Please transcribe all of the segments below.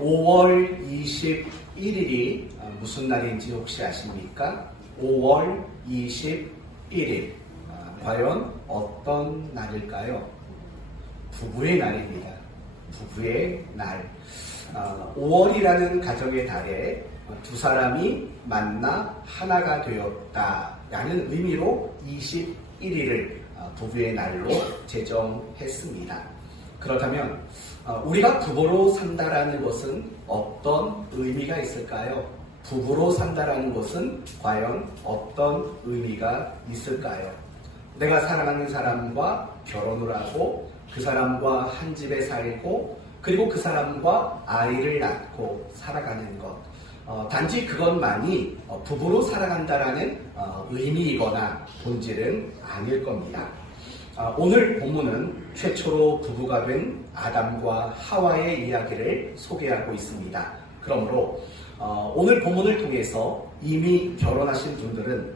5월 21일이 무슨 날인지 혹시 아십니까? 5월 21일. 과연 어떤 날일까요? 부부의 날입니다. 부부의 날. 5월이라는 가정의 달에 두 사람이 만나 하나가 되었다라는 의미로 21일을 부부의 날로 제정했습니다. 그렇다면 우리가 부부로 산다라는 것은 어떤 의미가 있을까요? 부부로 산다라는 것은 과연 어떤 의미가 있을까요? 내가 사랑하는 사람과 결혼을 하고 그 사람과 한 집에 살고 그리고 그 사람과 아이를 낳고 살아가는 것. 단지 그것만이 부부로 살아간다라는 의미이거나 본질은 아닐 겁니다. 오늘 본문은 최초로 부부가 된 아담과 하와의 이야기를 소개하고 있습니다. 그러므로 오늘 본문을 통해서 이미 결혼하신 분들은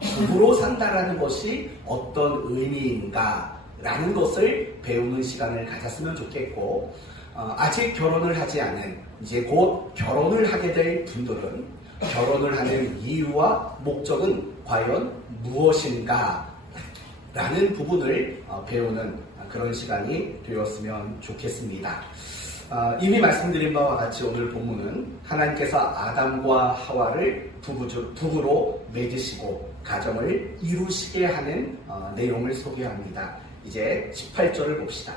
부부로 산다라는 것이 어떤 의미인가라는 것을 배우는 시간을 가졌으면 좋겠고, 아직 결혼을 하지 않은, 이제 곧 결혼을 하게 될 분들은 결혼을 하는 이유와 목적은 과연 무엇인가 라는 부분을 배우는 그런 시간이 되었으면 좋겠습니다. 이미 말씀드린 바와 같이 오늘 본문은 하나님께서 아담과 하와를 부부로 맺으시고 가정을 이루시게 하는 내용을 소개합니다. 이제 18절을 봅시다.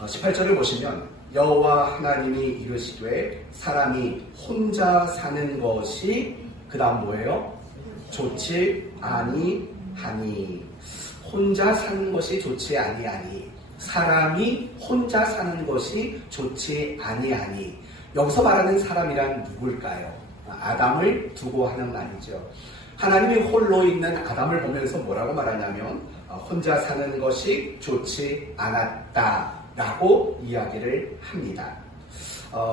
18절을 보시면 여호와 하나님이 이르시되 사람이 혼자 사는 것이 그 다음 뭐예요? 좋지 아니하니. 혼자 사는 것이 좋지 아니하니. 사람이 혼자 사는 것이 좋지 아니하니. 여기서 말하는 사람이란 누굴까요? 아담을 두고 하는 말이죠. 하나님이 홀로 있는 아담을 보면서 뭐라고 말하냐면 혼자 사는 것이 좋지 않았다라고 이야기를 합니다.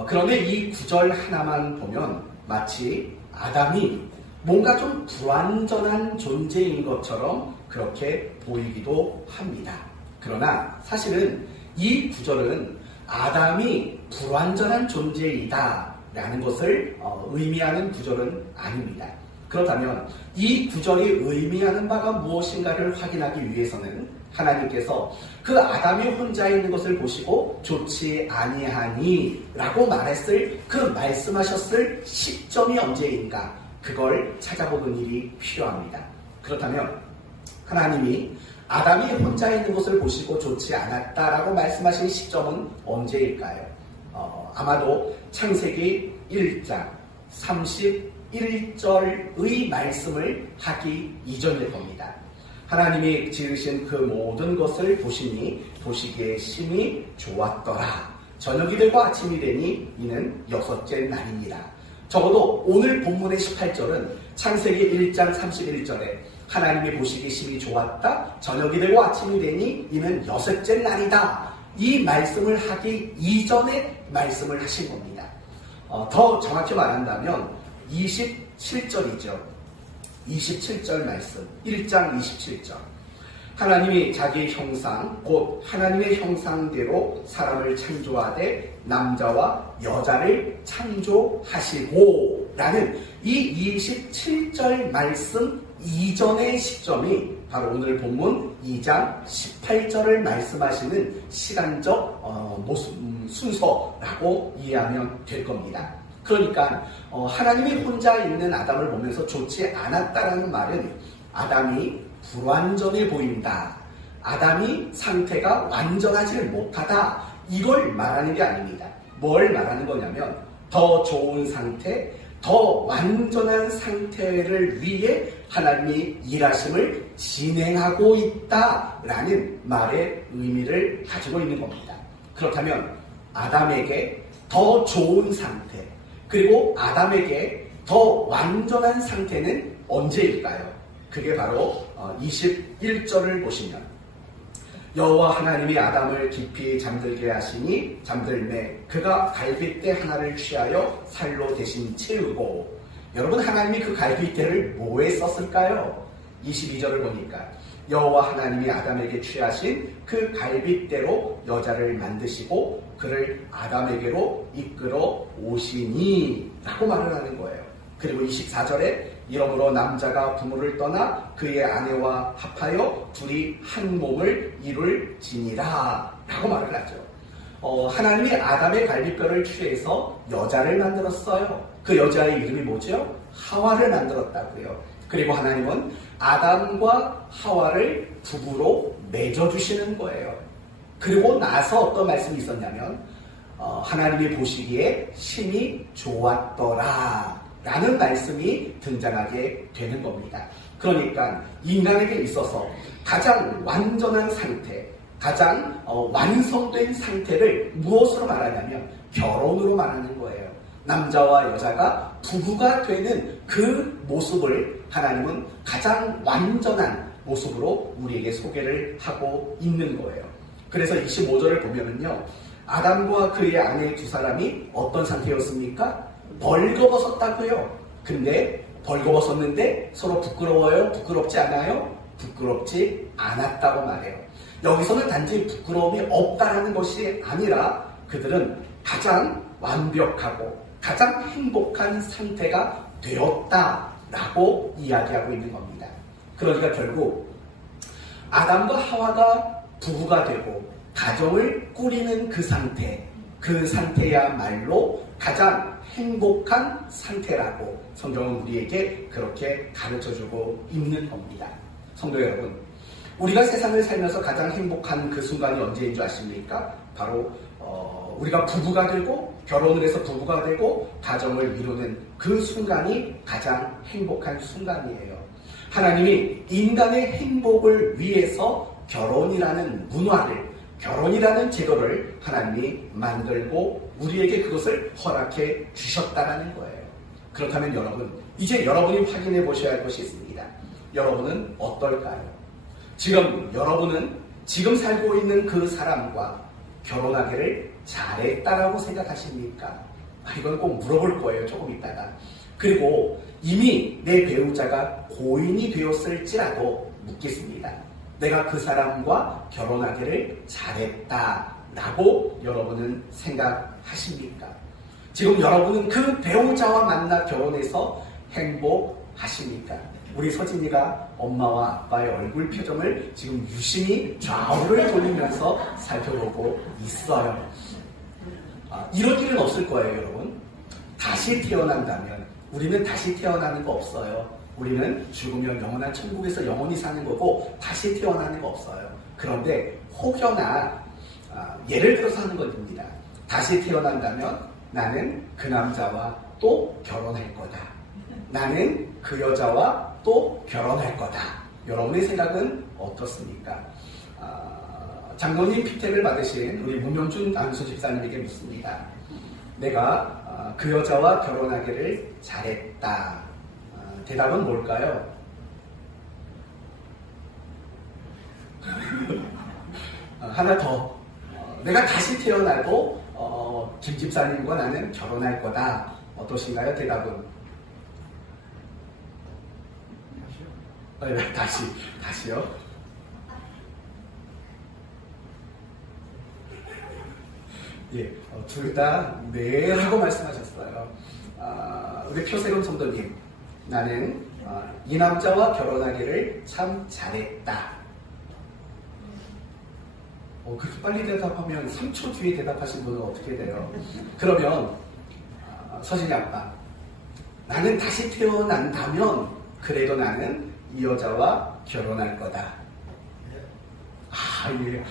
그런데 이 구절 하나만 보면 마치 아담이 뭔가 좀 불완전한 존재인 것처럼 그렇게 보이기도 합니다. 그러나 사실은 이 구절은 아담이 불완전한 존재이다 라는 것을 의미하는 구절은 아닙니다. 그렇다면 이 구절이 의미하는 바가 무엇인가를 확인하기 위해서는 하나님께서 그 아담이 혼자 있는 것을 보시고 좋지 아니하니 라고 말했을 그 말씀하셨을 시점이 언제인가, 그걸 찾아보는 일이 필요합니다. 그렇다면 하나님이 아담이 혼자 있는 것을 보시고 좋지 않았다라고 말씀하신 시점은 언제일까요? 아마도 창세기 1장 31절의 말씀을 하기 이전일 겁니다. 하나님이 지으신 그 모든 것을 보시니 보시기에 심히 좋았더라. 저녁이 되고 아침이 되니 이는 6째 날입니다. 적어도 오늘 본문의 18절은 창세기 1장 31절에 하나님이 보시기 심히 좋았다. 저녁이 되고 아침이 되니 이는 6째 날이다. 이 말씀을 하기 이전에 말씀을 하신 겁니다. 더 정확히 말한다면 27절이죠. 27절 말씀. 1장 27절. 하나님이 자기 형상, 곧 하나님의 형상대로 사람을 창조하되 남자와 여자를 창조하시고 라는 이 27절 말씀 이전의 시점이 바로 오늘 본문 2장 18절을 말씀하시는 시간적 순서라고 이해하면 될 겁니다. 그러니까 하나님이 혼자 있는 아담을 보면서 좋지 않았다라는 말은 아담이 불완전해 보인다, 아담이 상태가 완전하지 못하다, 이걸 말하는 게 아닙니다. 뭘 말하는 거냐면 더 좋은 상태, 더 완전한 상태를 위해 하나님이 일하심을 진행하고 있다라는 말의 의미를 가지고 있는 겁니다. 그렇다면 아담에게 더 좋은 상태, 그리고 아담에게 더 완전한 상태는 언제일까요? 그게 바로 21절을 보시면 여호와 하나님이 아담을 깊이 잠들게 하시니 잠들매 그가 갈빗대 하나를 취하여 살로 대신 채우고. 여러분, 하나님이 그 갈빗대를 뭐에 썼을까요? 22절을 보니까 여호와 하나님이 아담에게 취하신 그 갈빗대로 여자를 만드시고 그를 아담에게로 이끌어 오시니 라고 말을 하는 거예요. 그리고 24절에 이러므로 남자가 부모를 떠나 그의 아내와 합하여 둘이 한 몸을 이룰지니라 라고 말을 하죠. 하나님이 아담의 갈비뼈를 취해서 여자를 만들었어요. 그 여자의 이름이 뭐죠? 하와를 만들었다고요. 그리고 하나님은 아담과 하와를 부부로 맺어주시는 거예요. 그리고 나서 어떤 말씀이 있었냐면 하나님이 보시기에 심히 좋았더라 라는 말씀이 등장하게 되는 겁니다. 그러니까 인간에게 있어서 가장 완전한 상태, 가장 완성된 상태를 무엇으로 말하냐면 결혼으로 말하는 거예요. 남자와 여자가 부부가 되는 그 모습을 하나님은 가장 완전한 모습으로 우리에게 소개를 하고 있는 거예요. 그래서 25절을 보면은요, 아담과 그의 아내 두 사람이 어떤 상태였습니까? 벌거벗었다고요. 근데 벌거벗었는데 서로 부끄러워요? 부끄럽지 않아요? 부끄럽지 않았다고 말해요. 여기서는 단지 부끄러움이 없다라는 것이 아니라 그들은 가장 완벽하고 가장 행복한 상태가 되었다라고 이야기하고 있는 겁니다. 그러니까 결국 아담과 하와가 부부가 되고 가정을 꾸리는 그 상태야말로 가장 행복한 상태라고 성경은 우리에게 그렇게 가르쳐주고 있는 겁니다. 성도 여러분, 우리가 세상을 살면서 가장 행복한 그 순간이 언제인 줄 아십니까? 바로 우리가 부부가 되고 결혼을 해서 부부가 되고 가정을 이루는 그 순간이 가장 행복한 순간이에요. 하나님이 인간의 행복을 위해서 결혼이라는 문화를, 결혼이라는 제도를 하나님이 만들고 우리에게 그것을 허락해 주셨다는 거예요. 그렇다면 여러분, 이제 여러분이 확인해 보셔야 할 것이 있습니다. 여러분은 어떨까요? 지금 여러분은 지금 살고 있는 그 사람과 결혼하기를 잘했다라고 생각하십니까? 이건 꼭 물어볼 거예요, 조금 있다가. 그리고 이미 내 배우자가 고인이 되었을지라도 묻겠습니다. 내가 그 사람과 결혼하기를 잘했다라고 여러분은 생각하십니까? 지금 여러분은 그 배우자와 만나 결혼해서 행복하십니까? 우리 서진이가 엄마와 아빠의 얼굴 표정을 지금 유심히 좌우를 돌리면서 살펴보고 있어요. 이런 일은 없을 거예요, 여러분. 다시 태어난다면 우리는 다시 태어나는 거 없어요. 우리는 죽으면 영원한 천국에서 영원히 사는 거고 다시 태어나는 거 없어요. 그런데 혹여나 예를 들어서 하는 것입니다. 다시 태어난다면 나는 그 남자와 또 결혼할 거다. 나는 그 여자와 또 결혼할 거다. 여러분의 생각은 어떻습니까? 장로님 피택을 받으신 우리 문명준 안수 집사님에게 묻습니다. 내가 그 여자와 결혼하기를 잘했다. 대답은 뭘까요? 하나 더. 내가 다시 태어나도 김 집사님과 나는 결혼할 거다. 어떠신가요? 대답은? 다시요? 예, 둘 다 네라고 말씀하셨어요. 우리 표세금 성도님, 나는 이 남자와 결혼하기를 참 잘했다. 그렇게 빨리 대답하면 3초 뒤에 대답하신 분은 어떻게 돼요? 그러면 서진이 아빠, 나는 다시 태어난다면 그래도 나는 이 여자와 결혼할 거다. 예.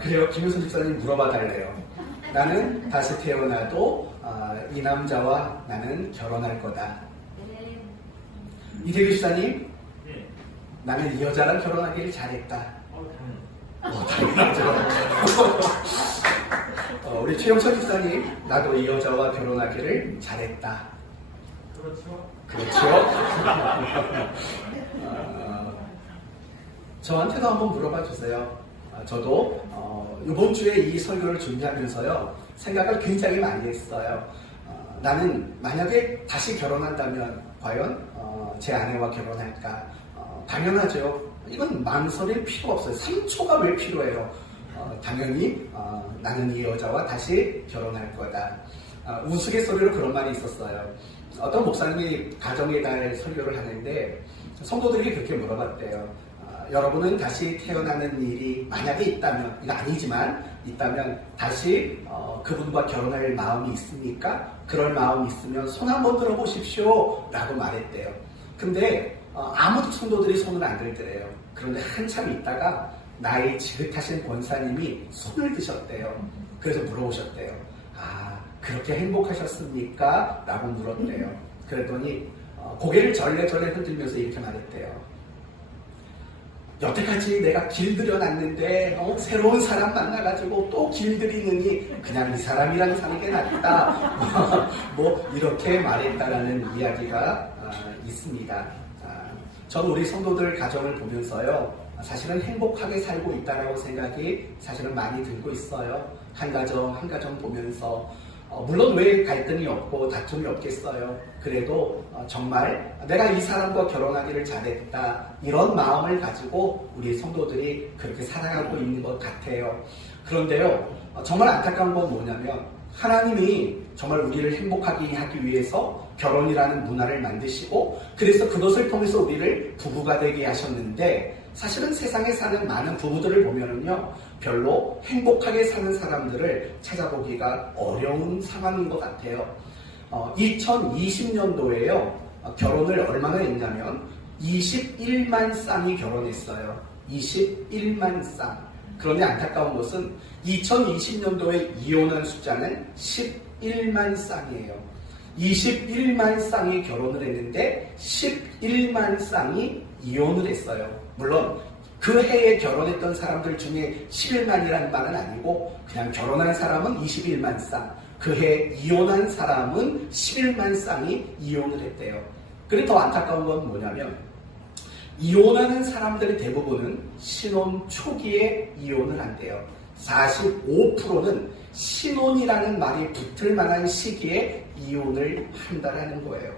그래요. 김효선 집사님 물어봐 달래요. 나는 다시 태어나도 이 남자와 나는 결혼할 거다. 이대규 집사님, 나는 이 여자랑 결혼하기를 잘했다. 당연하죠. 우리 최영철 집사님, 나도 이 여자와 결혼하기를 잘했다. 그렇죠. 저한테도 한번 물어봐 주세요. 저도 이번 주에 이 설교를 준비하면서요, 생각을 굉장히 많이 했어요. 나는 만약에 다시 결혼한다면 과연 제 아내와 결혼할까? 당연하죠. 이건 망설일 필요 없어요. 3초가 왜 필요해요? 당연히 나는 이 여자와 다시 결혼할 거다. 우스갯소리로 그런 말이 있었어요. 어떤 목사님이 가정의 달 설교를 하는데 성도들이 그렇게 물어봤대요. 여러분은 다시 태어나는 일이 만약에 있다면, 이거 아니지만 있다면 다시 그분과 결혼할 마음이 있습니까? 그럴 마음이 있으면 손 한번 들어보십시오 라고 말했대요. 근데 아무도 성도들이 손을 안 들더래요. 그런데 한참 있다가 나이 지긋하신 권사님이 손을 드셨대요. 그래서 물어보셨대요. 그렇게 행복하셨습니까? 라고 물었대요. 그랬더니 고개를 절레절레 흔들면서 이렇게 말했대요. 여태까지 내가 길들여 놨는데 새로운 사람 만나가지고 또 길들이느니 그냥 이 사람이랑 사는 게 낫다. 뭐 이렇게 말했다라는 이야기가 있습니다. 저는 우리 성도들 가정을 보면서요, 사실은 행복하게 살고 있다라고 생각이 사실은 많이 들고 있어요. 한 가정 한 가정 보면서 물론 왜 갈등이 없고 다툼이 없겠어요. 그래도 정말 내가 이 사람과 결혼하기를 잘했다, 이런 마음을 가지고 우리 성도들이 그렇게 살아가고 있는 것 같아요. 그런데요, 정말 안타까운 건 뭐냐면 하나님이 정말 우리를 행복하게 하기 위해서 결혼이라는 문화를 만드시고 그래서 그것을 통해서 우리를 부부가 되게 하셨는데, 사실은 세상에 사는 많은 부부들을 보면은요, 별로 행복하게 사는 사람들을 찾아보기가 어려운 상황인 것 같아요. 2020년도에요, 결혼을 얼마나 했냐면 21만 쌍이 결혼했어요. 21만 쌍. 그런데 안타까운 것은 2020년도에 이혼한 숫자는 11만 쌍이에요. 21만 쌍이 결혼을 했는데 11만 쌍이 이혼을 했어요. 물론 그 해에 결혼했던 사람들 중에 11만이라는 말은 아니고 그냥 결혼한 사람은 21만 쌍, 그 해 이혼한 사람은 11만 쌍이 이혼을 했대요. 그리고 더 안타까운 건 뭐냐면 이혼하는 사람들의 대부분은 신혼 초기에 이혼을 한대요. 45%는 신혼이라는 말이 붙을 만한 시기에 이혼을 한다는 거예요.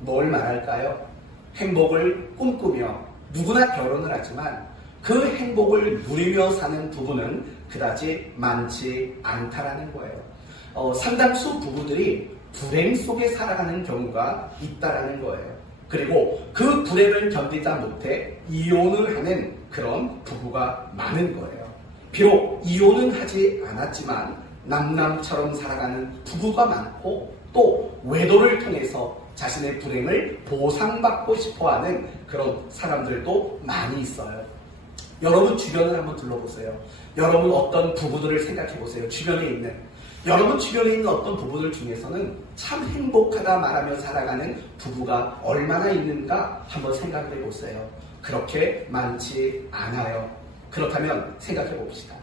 뭘 말할까요? 행복을 꿈꾸며 누구나 결혼을 하지만 그 행복을 누리며 사는 부부는 그다지 많지 않다라는 거예요. 상당수 부부들이 불행 속에 살아가는 경우가 있다라는 거예요. 그리고 그 불행을 견디다 못해 이혼을 하는 그런 부부가 많은 거예요. 비록 이혼은 하지 않았지만 남남처럼 살아가는 부부가 많고, 또 외도를 통해서 자신의 불행을 보상받고 싶어하는 그런 사람들도 많이 있어요. 여러분 주변을 한번 둘러보세요. 여러분 어떤 부부들을 생각해 보세요. 여러분 주변에 있는 어떤 부부들 중에서는 참 행복하다 말하며 살아가는 부부가 얼마나 있는가 한번 생각해 보세요. 그렇게 많지 않아요. 그렇다면 생각해 봅시다.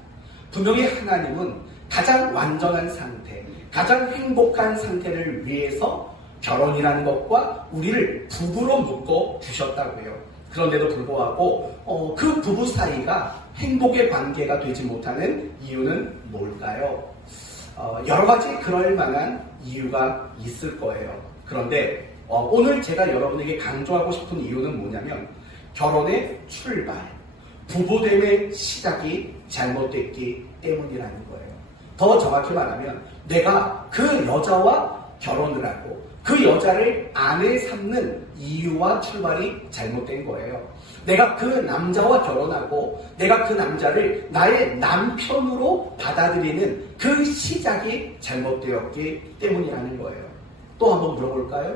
분명히 하나님은 가장 완전한 상태, 가장 행복한 상태를 위해서 결혼이라는 것과 우리를 부부로 묶어 주셨다고요. 그런데도 불구하고 그 부부 사이가 행복의 관계가 되지 못하는 이유는 뭘까요? 여러 가지 그럴 만한 이유가 있을 거예요. 그런데 오늘 제가 여러분에게 강조하고 싶은 이유는 뭐냐면 결혼의 출발, 부부됨의 시작이 잘못됐기 때문이라는 거예요. 더 정확히 말하면 내가 그 여자와 결혼을 하고 그 여자를 아내 삼는 이유와 출발이 잘못된 거예요. 내가 그 남자와 결혼하고 내가 그 남자를 나의 남편으로 받아들이는 그 시작이 잘못되었기 때문이라는 거예요. 또 한번 물어볼까요?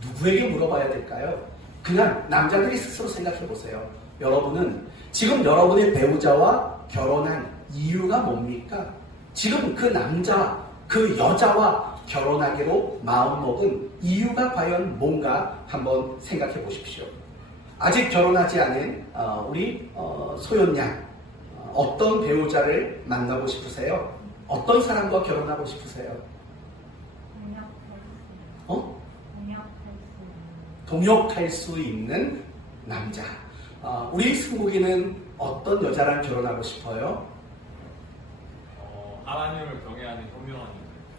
누구에게 물어봐야 될까요? 그냥 남자들이 스스로 생각해 보세요. 여러분은 지금 여러분의 배우자와 결혼한 이유가 뭡니까? 지금 그 남자, 그 여자와 결혼하기로 마음먹은 이유가 과연 뭔가 한번 생각해 보십시오. 아직 결혼하지 않은 우리 소연양, 어떤 배우자를 만나고 싶으세요? 어떤 사람과 결혼하고 싶으세요? 동역할 수 있는 남자. 우리 승국이는 어떤 여자랑 결혼하고 싶어요? 하나님을 경외하는 현명한 여자.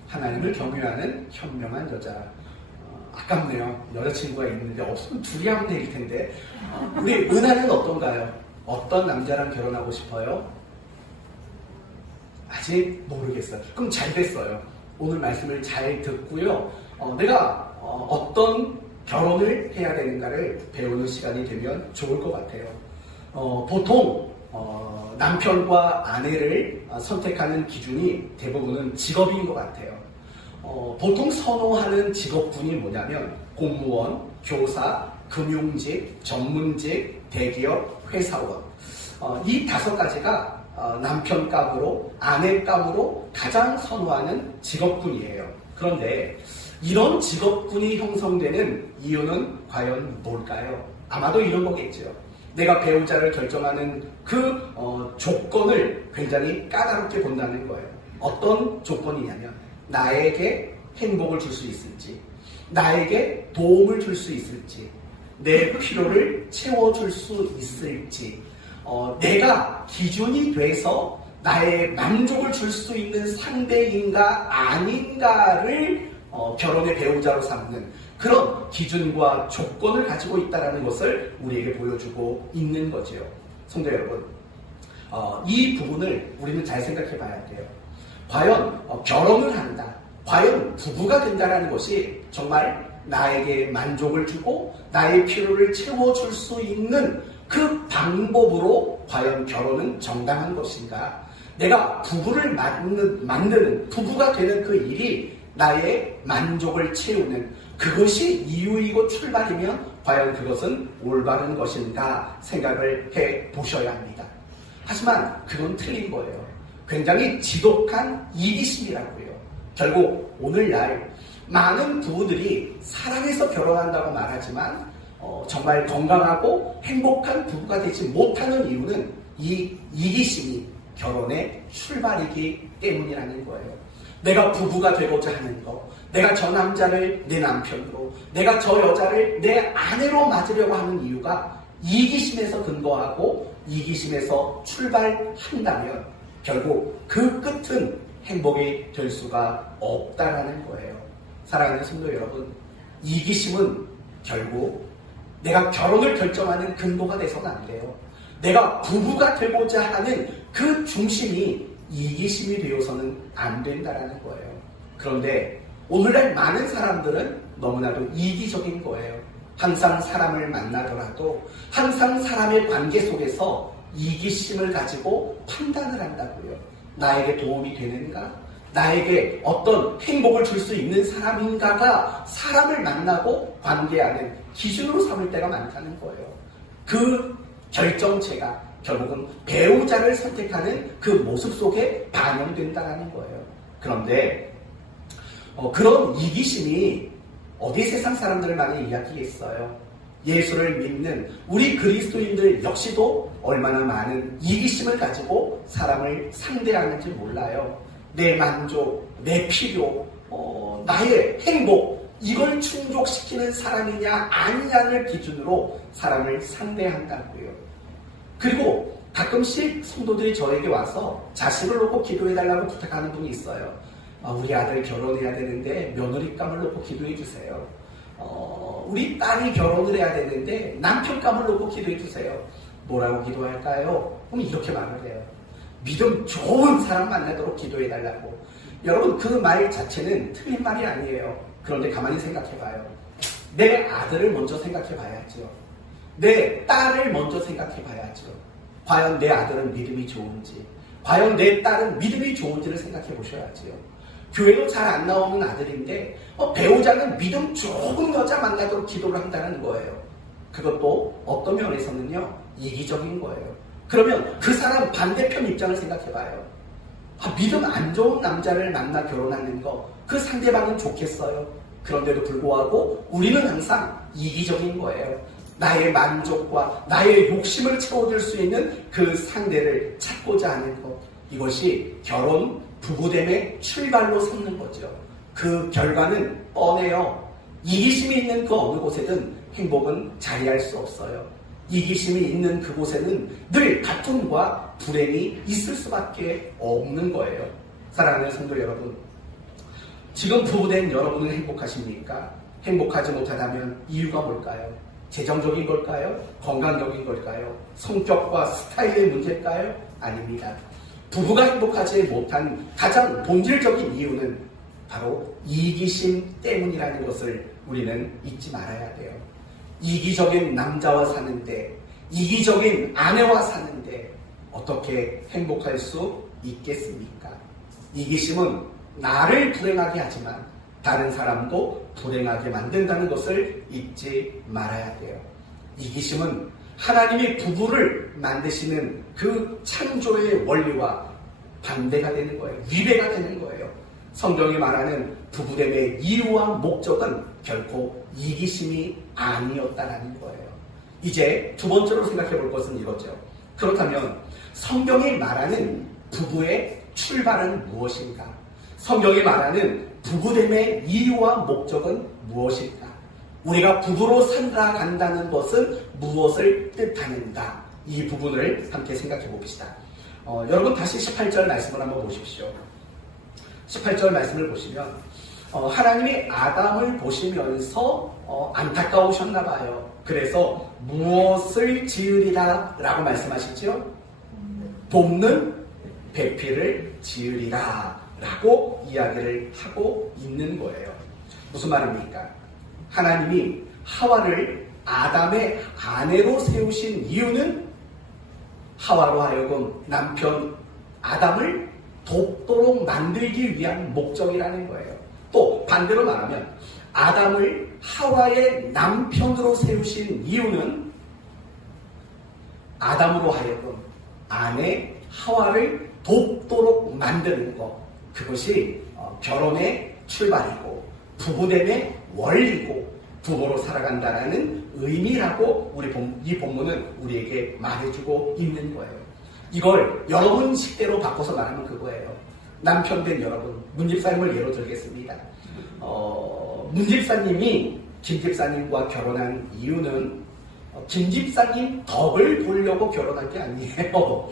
하나님을 경외하는 현명한 여자. 아깝네요. 여자친구가 있는데 없으면 둘이 하면 될 텐데. 우리 은하는 어떤가요? 어떤 남자랑 결혼하고 싶어요? 아직 모르겠어요. 그럼 잘 됐어요. 오늘 말씀을 잘 듣고요. 내가 어떤 결혼을 해야 되는가를 배우는 시간이 되면 좋을 것 같아요. 보통 남편과 아내를 선택하는 기준이 대부분은 직업인 것 같아요. 보통 선호하는 직업군이 뭐냐면 공무원, 교사, 금융직, 전문직, 대기업, 회사원. 이 5가지가 남편감으로, 아내감으로 가장 선호하는 직업군이에요. 그런데 이런 직업군이 형성되는 이유는 과연 뭘까요? 아마도 이런 거겠죠. 내가 배우자를 결정하는 그 조건을 굉장히 까다롭게 본다는 거예요. 어떤 조건이냐면 나에게 행복을 줄 수 있을지, 나에게 도움을 줄 수 있을지, 내 필요를 채워줄 수 있을지, 내가 기준이 돼서 나의 만족을 줄 수 있는 상대인가 아닌가를 결혼의 배우자로 삼는 그런 기준과 조건을 가지고 있다는 것을 우리에게 보여주고 있는 거죠. 성도 여러분, 이 부분을 우리는 잘 생각해 봐야 돼요. 과연 결혼을 한다, 과연 부부가 된다는 것이 정말 나에게 만족을 주고 나의 필요를 채워줄 수 있는 그 방법으로 과연 결혼은 정당한 것인가? 내가 부부를 만드는 부부가 되는 그 일이 나의 만족을 채우는 그것이 이유이고 출발이면 과연 그것은 올바른 것인가 생각을 해 보셔야 합니다. 하지만 그건 틀린 거예요. 굉장히 지독한 이기심이라고요. 결국 오늘날 많은 부부들이 사랑해서 결혼한다고 말하지만 정말 건강하고 행복한 부부가 되지 못하는 이유는 이 이기심이 결혼의 출발이기 때문이라는 거예요. 내가 부부가 되고자 하는 거, 내가 저 남자를 내 남편으로, 내가 저 여자를 내 아내로 맞으려고 하는 이유가 이기심에서 근거하고 이기심에서 출발한다면 결국 그 끝은 행복이 될 수가 없다라는 거예요. 사랑하는 성도 여러분, 이기심은 결국 내가 결혼을 결정하는 근거가 돼서는 안 돼요. 내가 부부가 되고자 하는 그 중심이 이기심이 되어서는 안 된다라는 거예요. 그런데 오늘날 많은 사람들은 너무나도 이기적인 거예요. 항상 사람을 만나더라도 항상 사람의 관계 속에서 이기심을 가지고 판단을 한다고요. 나에게 도움이 되는가? 나에게 어떤 행복을 줄 수 있는 사람인가가 사람을 만나고 관계하는 기준으로 삼을 때가 많다는 거예요. 그 결정체가 결국은 배우자를 선택하는 그 모습 속에 반영된다는 거예요. 그런데 그런 이기심이 어디 세상 사람들을 많이 이야기했어요. 예수를 믿는 우리 그리스도인들 역시도 얼마나 많은 이기심을 가지고 사람을 상대하는지 몰라요. 내 만족, 내 필요, 나의 행복, 이걸 충족시키는 사람이냐 아니냐를 기준으로 사람을 상대한다고요. 그리고 가끔씩 성도들이 저에게 와서 자식을 놓고 기도해달라고 부탁하는 분이 있어요. 우리 아들 결혼해야 되는데 며느리감을 놓고 기도해 주세요. 우리 딸이 결혼을 해야 되는데 남편감을 놓고 기도해 주세요. 뭐라고 기도할까요? 그럼 이렇게 말을 해요. 믿음 좋은 사람 만나도록 기도해 달라고. 여러분, 그 말 자체는 틀린 말이 아니에요. 그런데 가만히 생각해 봐요. 내 아들을 먼저 생각해 봐야죠. 내 딸을 먼저 생각해 봐야죠. 과연 내 아들은 믿음이 좋은지, 과연 내 딸은 믿음이 좋은지를 생각해 보셔야죠. 교회도 잘 안 나오는 아들인데 배우자는 믿음 좋은 여자 만나도록 기도를 한다는 거예요. 그것도 어떤 면에서는요, 이기적인 거예요. 그러면 그 사람 반대편 입장을 생각해봐요. 믿음 안 좋은 남자를 만나 결혼하는 거, 그 상대방은 좋겠어요. 그런데도 불구하고 우리는 항상 이기적인 거예요. 나의 만족과 나의 욕심을 채워줄 수 있는 그 상대를 찾고자 하는 것, 이것이 결혼, 부부됨의 출발로 삼는 거죠. 그 결과는 뻔해요. 이기심이 있는 그 어느 곳에든 행복은 자리할 수 없어요. 이기심이 있는 그곳에는 늘 다툼과 불행이 있을 수밖에 없는 거예요. 사랑하는 성도 여러분, 지금 부부된 여러분은 행복하십니까? 행복하지 못하다면 이유가 뭘까요? 재정적인 걸까요? 건강적인 걸까요? 성격과 스타일의 문제일까요? 아닙니다. 부부가 행복하지 못한 가장 본질적인 이유는 바로 이기심 때문이라는 것을 우리는 잊지 말아야 돼요. 이기적인 남자와 사는데, 이기적인 아내와 사는데 어떻게 행복할 수 있겠습니까? 이기심은 나를 불행하게 하지만 다른 사람도 불행하게 만든다는 것을 잊지 말아야 돼요. 이기심은 하나님이 부부를 만드시는 그 창조의 원리와 반대가 되는 거예요. 위배가 되는 거예요. 성경이 말하는 부부됨의 이유와 목적은 결코 이기심이 아니었다는 거예요. 이제 두 번째로 생각해 볼 것은 이거죠. 그렇다면 성경이 말하는 부부의 출발은 무엇인가? 성경이 말하는 부부됨의 이유와 목적은 무엇일까? 우리가 부부로 살아간다는 것은 무엇을 뜻하는가? 이 부분을 함께 생각해 봅시다. 여러분 다시 18절 말씀을 한번 보십시오. 18절 말씀을 보시면 하나님이 아담을 보시면서 안타까우셨나 봐요. 그래서 무엇을 지으리라 라고 말씀하시죠? 돕는 배필을 지으리라 라고 이야기를 하고 있는 거예요. 무슨 말입니까? 하나님이 하와를 아담의 아내로 세우신 이유는 하와로 하여금 남편 아담을 돕도록 만들기 위한 목적이라는 거예요. 또 반대로 말하면 아담을 하와의 남편으로 세우신 이유는 아담으로 하여금 아내 하와를 돕도록 만드는 것, 그것이 결혼의 출발이고 부부됨의 원리고 부부로 살아간다는 의미라고 이 본문은 우리에게 말해주고 있는 거예요. 이걸 여러분 식대로 바꿔서 말하면 그거예요. 남편 된 여러분, 문집사님을 예로 들겠습니다. 문집사님이 김집사님과 결혼한 이유는 김집사님 덕을 보려고 결혼한 게 아니에요.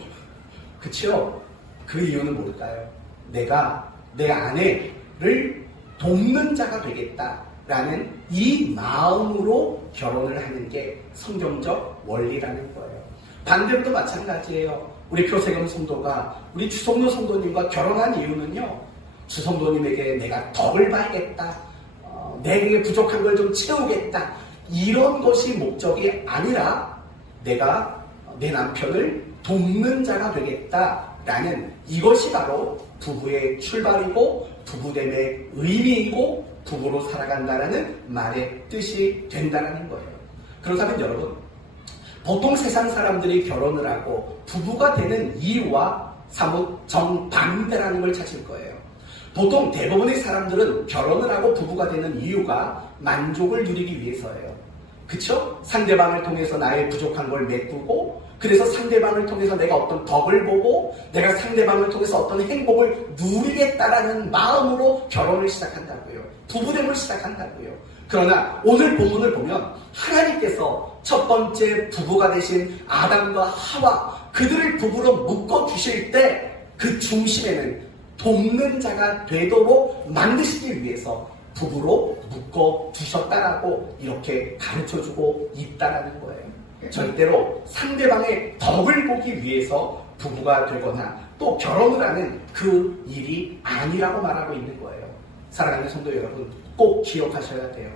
그쵸? 그 이유는 뭘까요? 내가 내 아내를 돕는 자가 되겠다라는 이 마음으로 결혼을 하는 게 성경적 원리라는 거예요. 반대로도 마찬가지예요. 우리 표세금 성도가 우리 주성도 성도님과 결혼한 이유는요, 주성도님에게 내가 덕을 봐야겠다, 내게 부족한 걸 좀 채우겠다, 이런 것이 목적이 아니라 내가 내 남편을 돕는 자가 되겠다라는 이것이 바로 부부의 출발이고 부부됨의 의미이고 부부로 살아간다라는 말의 뜻이 된다는 거예요. 그렇다면 여러분, 보통 세상 사람들이 결혼을 하고 부부가 되는 이유와 사뭇 정반대라는 걸 찾을 거예요. 보통 대부분의 사람들은 결혼을 하고 부부가 되는 이유가 만족을 누리기 위해서예요. 그쵸? 상대방을 통해서 나의 부족한 걸 메꾸고, 그래서 상대방을 통해서 내가 어떤 덕을 보고 내가 상대방을 통해서 어떤 행복을 누리겠다라는 마음으로 결혼을 시작한다고요. 부부됨을 시작한다고요. 그러나 오늘 본문을 보면 하나님께서 첫 번째 부부가 되신 아담과 하와, 그들을 부부로 묶어주실 때 그 중심에는 돕는 자가 되도록 만드시기 위해서 부부로 묶어두셨다라고 이렇게 가르쳐주고 있다라는 거예요. 절대로 상대방의 덕을 보기 위해서 부부가 되거나 또 결혼을 하는 그 일이 아니라고 말하고 있는 거예요. 사랑하는 성도 여러분, 꼭 기억하셔야 돼요.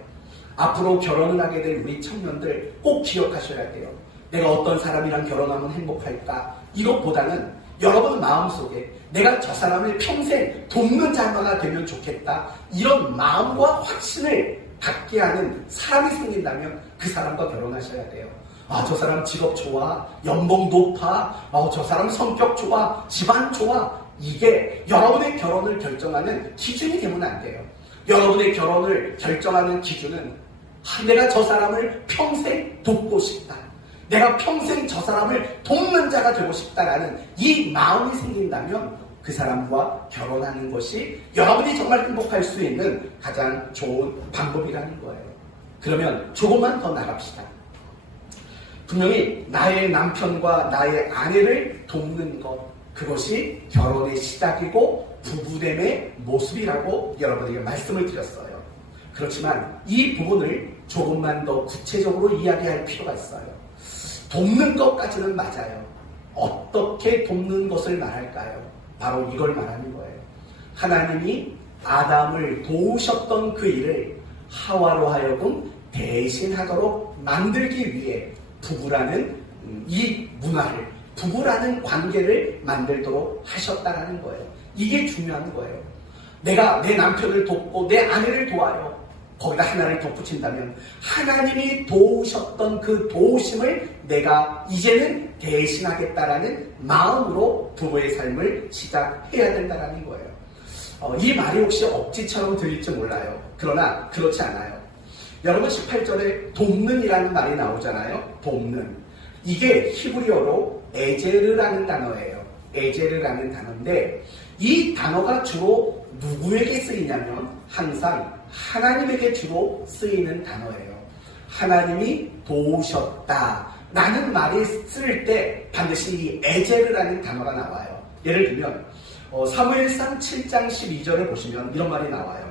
앞으로 결혼을 하게 될 우리 청년들 꼭 기억하셔야 돼요. 내가 어떤 사람이랑 결혼하면 행복할까? 이것보다는 여러분 마음속에 내가 저 사람을 평생 돕는 자가 되면 좋겠다, 이런 마음과 확신을 갖게 하는 사람이 생긴다면 그 사람과 결혼하셔야 돼요. 아, 저 사람 직업 좋아, 연봉 높아, 저 사람 성격 좋아, 집안 좋아, 이게 여러분의 결혼을 결정하는 기준이 되면 안 돼요. 여러분의 결혼을 결정하는 기준은 내가 저 사람을 평생 돕고 싶다, 내가 평생 저 사람을 돕는 자가 되고 싶다라는 이 마음이 생긴다면 그 사람과 결혼하는 것이 여러분이 정말 행복할 수 있는 가장 좋은 방법이라는 거예요. 그러면 조금만 더 나갑시다. 분명히 나의 남편과 나의 아내를 돕는 것, 그것이 결혼의 시작이고 부부됨의 모습이라고 여러분에게 말씀을 드렸어요. 그렇지만 이 부분을 조금만 더 구체적으로 이야기할 필요가 있어요. 돕는 것까지는 맞아요. 어떻게 돕는 것을 말할까요? 바로 이걸 말하는 거예요. 하나님이 아담을 도우셨던 그 일을 하와로 하여금 대신하도록 만들기 위해 부부라는 이 문화를, 부부라는 관계를 만들도록 하셨다라는 거예요. 이게 중요한 거예요. 내가 내 남편을 돕고 내 아내를 도와요. 거기다 하나를 덧붙인다면 하나님이 도우셨던 그 도우심을 내가 이제는 대신하겠다라는 마음으로 부부의 삶을 시작해야 된다는 거예요. 이 말이 혹시 억지처럼 들릴지 몰라요. 그러나 그렇지 않아요. 여러분 18절에 돕는이라는 말이 나오잖아요. 돕는. 이게 히브리어로 에제르라는 단어예요. 에제르라는 단어인데 이 단어가 주로 누구에게 쓰이냐면 항상 하나님에게 주로 쓰이는 단어예요. 하나님이 도우셨다 라는 말이 쓸 때 반드시 이 에제르라는 단어가 나와요. 예를 들면 사무엘상 7장 12절을 보시면 이런 말이 나와요.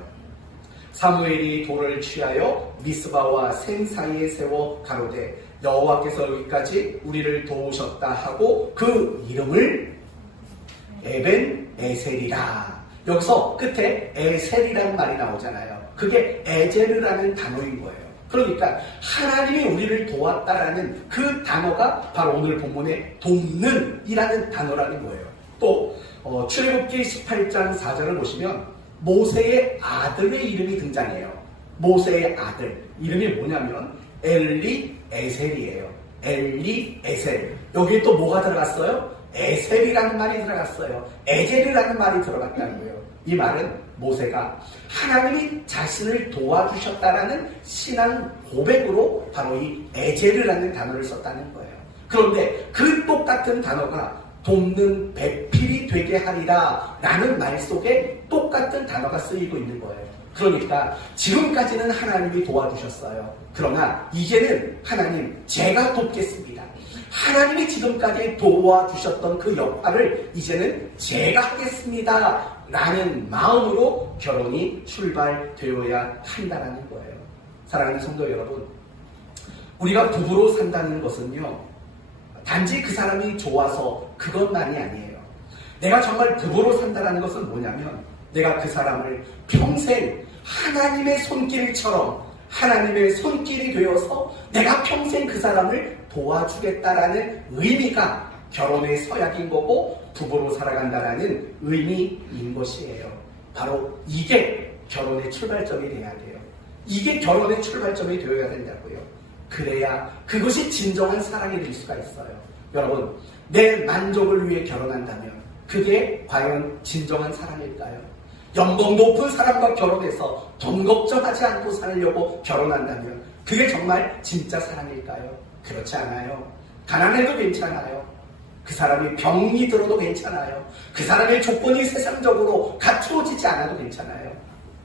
사무엘이 돌을 취하여 미스바와 생 사이에 세워 가로되 여호와께서 여기까지 우리를 도우셨다 하고 그 이름을 에벤 에셀이라. 여기서 끝에 에셀이라는 말이 나오잖아요. 그게 에제르라는 단어인 거예요. 그러니까 하나님이 우리를 도왔다라는 그 단어가 바로 오늘 본문의 돕는 이라는 단어라는 거예요. 또 출애굽기 18장 4절을 보시면 모세의 아들의 이름이 등장해요. 모세의 아들 이름이 뭐냐면 엘리 에셀이에요. 엘리 에셀. 여기에 또 뭐가 들어갔어요? 에셀이라는 말이 들어갔어요. 에제르라는 말이 들어갔다고요. 이 말은 모세가 하나님이 자신을 도와주셨다라는 신앙 고백으로 바로 이 에제르라는 단어를 썼다는 거예요. 그런데 그 똑같은 단어가 돕는 배필이 되게 하리라 라는 말 속에 똑같은 단어가 쓰이고 있는 거예요. 그러니까 지금까지는 하나님이 도와주셨어요. 그러나 이제는 하나님 제가 돕겠습니다. 하나님이 지금까지 도와주셨던 그 역할을 이제는 제가 하겠습니다 라는 마음으로 결혼이 출발되어야 한다는 거예요. 사랑하는 성도 여러분, 우리가 부부로 산다는 것은요 단지 그 사람이 좋아서 그것만이 아니에요. 내가 정말 부부로 산다는 것은 뭐냐면 내가 그 사람을 평생 하나님의 손길처럼 하나님의 손길이 되어서 내가 평생 그 사람을 도와주겠다라는 의미가 결혼의 서약인 거고 부부로 살아간다라는 의미인 것이에요. 바로 이게 결혼의 출발점이 돼야 돼요. 이게 결혼의 출발점이 되어야 된다고요. 그래야 그것이 진정한 사랑이 될 수가 있어요. 여러분, 내 만족을 위해 결혼한다면 그게 과연 진정한 사랑일까요? 연봉 높은 사람과 결혼해서 돈 걱정하지 않고 살려고 결혼한다면 그게 정말 진짜 사랑일까요? 그렇지 않아요. 가난해도 괜찮아요. 그 사람이 병이 들어도 괜찮아요. 그 사람의 조건이 세상적으로 갖추어지지 않아도 괜찮아요.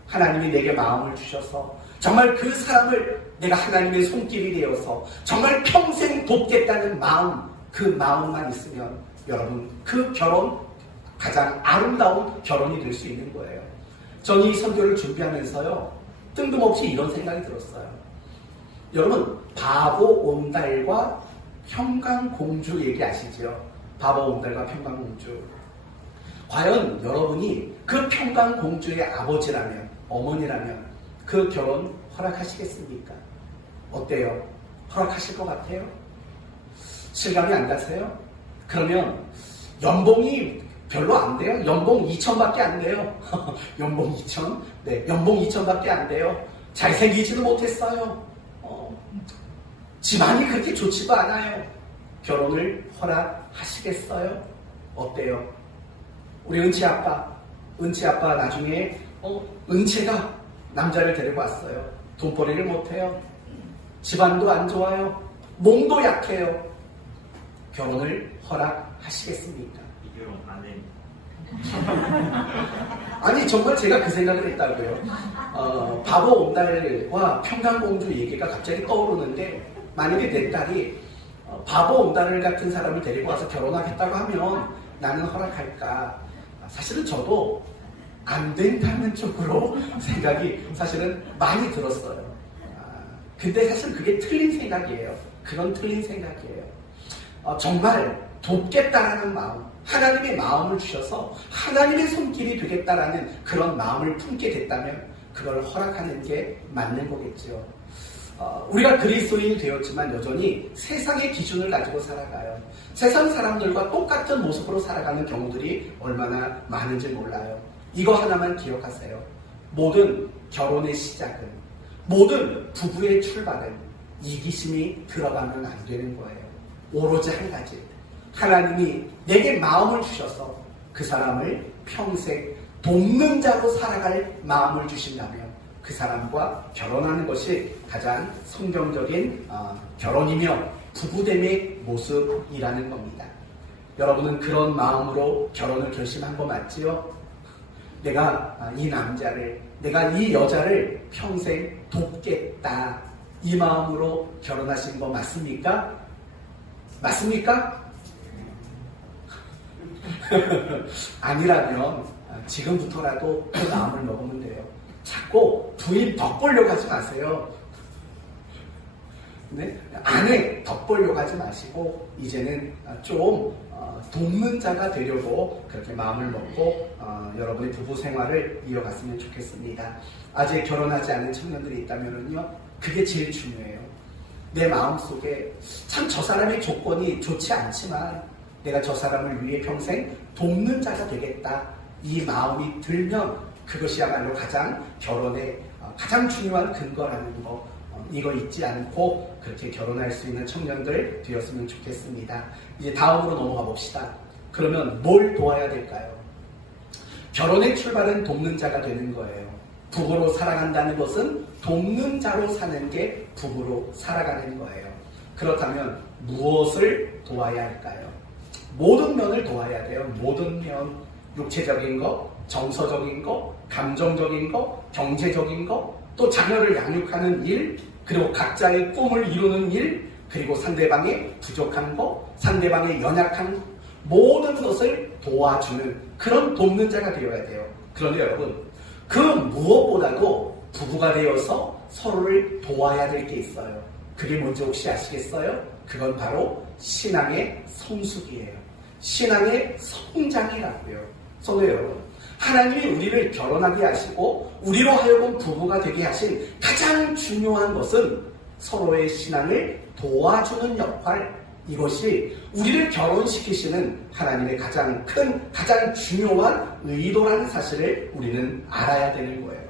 하나님이 내게 마음을 주셔서 정말 그 사람을 내가 하나님의 손길이 되어서 정말 평생 돕겠다는 마음, 그 마음만 있으면 여러분 그 결혼 가장 아름다운 결혼이 될 수 있는 거예요. 저는 이 선교를 준비하면서요 뜬금없이 이런 생각이 들었어요. 여러분 바보 온달과 평강공주 얘기 아시죠? 바보 온달과 평강공주. 과연 여러분이 그 평강공주의 아버지라면 어머니라면 그 결혼 허락하시겠습니까? 어때요? 허락하실 것 같아요? 실감이 안 가세요? 그러면 연봉이 별로 안 돼요? 연봉 2천밖에 안 돼요. 연봉 2천? 네, 연봉 2천밖에 안 돼요. 잘생기지도 못했어요. 집안이 그렇게 좋지도 않아요. 결혼을 허락하시겠어요? 어때요? 우리 은채 아빠 나중에 은채가 남자를 데리고 왔어요. 돈벌이를 못해요. 집안도 안 좋아요. 몸도 약해요. 결혼을 허락하시겠습니까? 이결혼 안 해. 아니 정말 제가 그 생각을 했다고요. 바보 온달과 평강공주 얘기가 갑자기 떠오르는데 만약에 내 딸이 바보 온달 같은 사람을 데리고 와서 결혼하겠다고 하면 나는 허락할까? 사실은 저도 안 된다는 쪽으로 생각이 사실은 많이 들었어요. 근데 사실 그게 틀린 생각이에요. 그건 틀린 생각이에요. 정말 돕겠다라는 마음, 하나님의 마음을 주셔서 하나님의 손길이 되겠다라는 그런 마음을 품게 됐다면 그걸 허락하는 게 맞는 거겠죠. 우리가 그리스도인이 되었지만 여전히 세상의 기준을 가지고 살아가요. 세상 사람들과 똑같은 모습으로 살아가는 경우들이 얼마나 많은지 몰라요. 이거 하나만 기억하세요. 모든 결혼의 시작은, 모든 부부의 출발은 이기심이 들어가면 안 되는 거예요. 오로지 한 가지. 하나님이 내게 마음을 주셔서 그 사람을 평생 돕는 자로 살아갈 마음을 주신다면 그 사람과 결혼하는 것이 가장 성경적인 결혼이며 부부됨의 모습이라는 겁니다. 여러분은 그런 마음으로 결혼을 결심한 거 맞지요? 내가 이 남자를, 내가 이 여자를 평생 돕겠다, 이 마음으로 결혼하신 거 맞습니까? 맞습니까? 아니라면 지금부터라도 그 마음을 먹으면 돼요. 자꾸 부인 덕보려고 하지 마세요. 네? 아내 덕보려고 하지 마시고 이제는 좀 돕는 자가 되려고 그렇게 마음을 먹고 여러분의 부부 생활을 이어갔으면 좋겠습니다. 아직 결혼하지 않은 청년들이 있다면요, 그게 제일 중요해요. 내 마음속에 참 저 사람의 조건이 좋지 않지만 내가 저 사람을 위해 평생 돕는 자가 되겠다, 이 마음이 들면 그것이야말로 가장 결혼의 가장 중요한 근거라는 거, 이거 잊지 않고 그렇게 결혼할 수 있는 청년들 되었으면 좋겠습니다. 이제 다음으로 넘어가 봅시다. 그러면 뭘 도와야 될까요? 결혼의 출발은 돕는 자가 되는 거예요. 부부로 살아간다는 것은 돕는 자로 사는 게 부부로 살아가는 거예요. 그렇다면 무엇을 도와야 할까요? 모든 면을 도와야 돼요. 모든 면, 육체적인 거, 정서적인 거, 감정적인 거, 경제적인 거, 또 자녀를 양육하는 일, 그리고 각자의 꿈을 이루는 일, 그리고 상대방의 부족한 거, 상대방의 연약한 모든 것을 도와주는 그런 돕는 자가 되어야 돼요. 그런데 여러분, 그 무엇보다도 부부가 되어서 서로를 도와야 될 게 있어요. 그게 뭔지 혹시 아시겠어요? 그건 바로 신앙의 성숙이에요. 신앙의 성장이라고요. 성도 여러분, 하나님이 우리를 결혼하게 하시고 우리로 하여금 부부가 되게 하신 가장 중요한 것은 서로의 신앙을 도와주는 역할, 이것이 우리를 결혼시키시는 하나님의 가장 큰, 가장 중요한 의도라는 사실을 우리는 알아야 되는 거예요.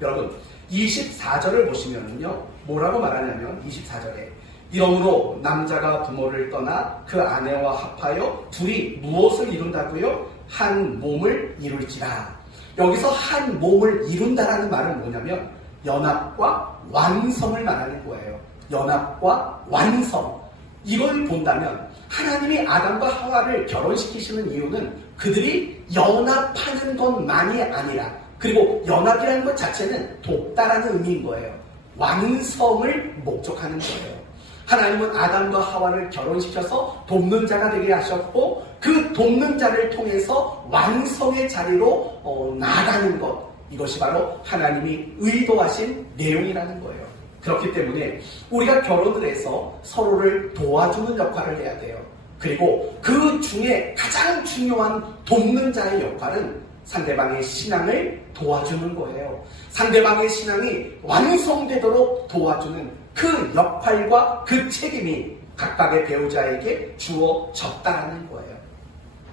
여러분, 24절을 보시면요, 뭐라고 말하냐면 24절에 이러므로 남자가 부모를 떠나 그 아내와 합하여 둘이 무엇을 이룬다고요? 한 몸을 이룰지라. 여기서 한 몸을 이룬다라는 말은 뭐냐면 연합과 완성을 말하는 거예요. 연합과 완성. 이걸 본다면 하나님이 아담과 하와를 결혼시키시는 이유는 그들이 연합하는 것만이 아니라, 그리고 연합이라는 것 자체는 돕다라는 의미인 거예요. 완성을 목적하는 거예요. 하나님은 아담과 하와를 결혼시켜서 돕는 자가 되게 하셨고 그 돕는 자를 통해서 완성의 자리로 나아가는 것, 이것이 바로 하나님이 의도하신 내용이라는 거예요. 그렇기 때문에 우리가 결혼을 해서 서로를 도와주는 역할을 해야 돼요. 그리고 그 중에 가장 중요한 돕는 자의 역할은 상대방의 신앙을 도와주는 거예요. 상대방의 신앙이 완성되도록 도와주는 그 역할과 그 책임이 각각의 배우자에게 주어졌다는 거예요.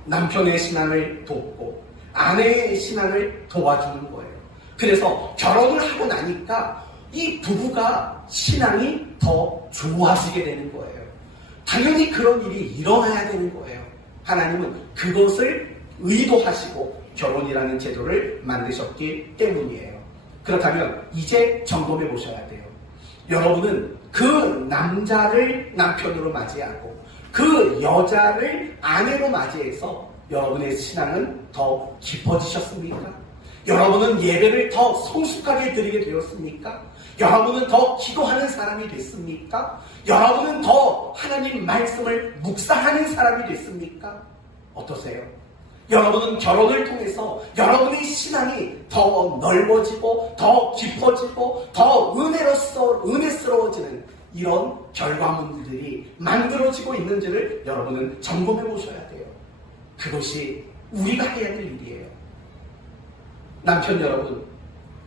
남편의 신앙을 돕고 아내의 신앙을 도와주는 거예요. 그래서 결혼을 하고 나니까 이 부부가 신앙이 더 좋아지게 되는 거예요. 당연히 그런 일이 일어나야 되는 거예요. 하나님은 그것을 의도하시고 결혼이라는 제도를 만드셨기 때문이에요. 그렇다면 이제 점검해 보셔야 돼요. 여러분은 그 남자를 남편으로 맞이하고 그 여자를 아내로 맞이해서 여러분의 신앙은 더 깊어지셨습니까? 여러분은 예배를 더 성숙하게 드리게 되었습니까? 여러분은 더 기도하는 사람이 됐습니까? 여러분은 더 하나님 말씀을 묵상하는 사람이 됐습니까? 어떠세요? 여러분은 결혼을 통해서 여러분의 신앙이 더 넓어지고 더 깊어지고 더 은혜스러워지는 이런 결과물들이 만들어지고 있는지를 여러분은 점검해 보셔야 돼요. 그것이 우리가 해야 될 일이에요. 남편 여러분,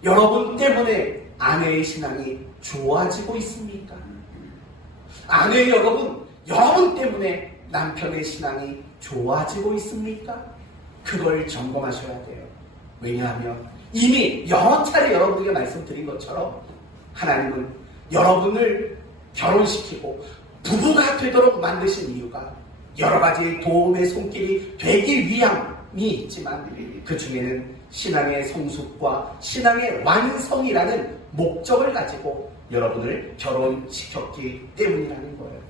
여러분 때문에 아내의 신앙이 좋아지고 있습니까? 아내 여러분, 여러분 때문에 남편의 신앙이 좋아지고 있습니까? 그걸 점검하셔야 돼요. 왜냐하면 이미 여러 차례 여러분에게 말씀드린 것처럼 하나님은 여러분을 결혼시키고 부부가 되도록 만드신 이유가 여러 가지 도움의 손길이 되기 위함이 있지만 그 중에는 신앙의 성숙과 신앙의 완성이라는 목적을 가지고 여러분을 결혼시켰기 때문이라는 거예요.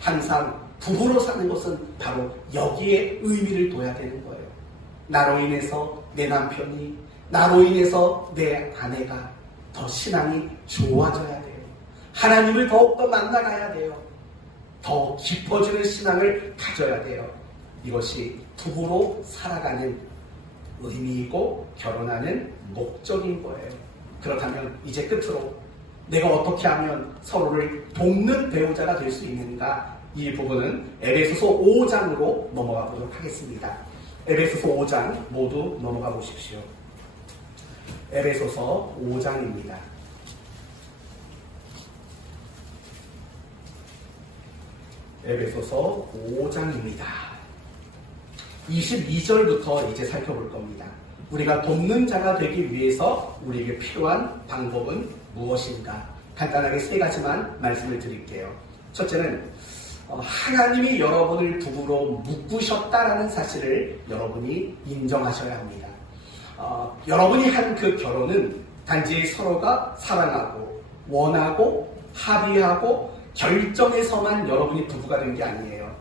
항상 부부로 사는 것은 바로 여기에 의미를 둬야 되는 거예요. 나로 인해서 내 남편이, 나로 인해서 내 아내가 더 신앙이 좋아져야 돼요. 하나님을 더욱더 만나가야 돼요. 더 깊어지는 신앙을 가져야 돼요. 이것이 부부로 살아가는 의미이고 결혼하는 목적인 거예요. 그렇다면 이제 끝으로 내가 어떻게 하면 서로를 돕는 배우자가 될 수 있는가, 이 부분은 에베소서 5장으로 넘어가 보도록 하겠습니다. 에베소서 5장 모두 넘어가 보십시오. 에베소서 5장입니다. 에베소서 5장입니다. 22절부터 이제 살펴볼 겁니다. 우리가 돕는 자가 되기 위해서 우리에게 필요한 방법은 무엇인가? 간단하게 세 가지만 말씀을 드릴게요. 첫째는 하나님이 여러분을 부부로 묶으셨다라는 사실을 여러분이 인정하셔야 합니다. 여러분이 한 그 결혼은 단지 서로가 사랑하고 원하고 합의하고 결정해서만 여러분이 부부가 된 게 아니에요.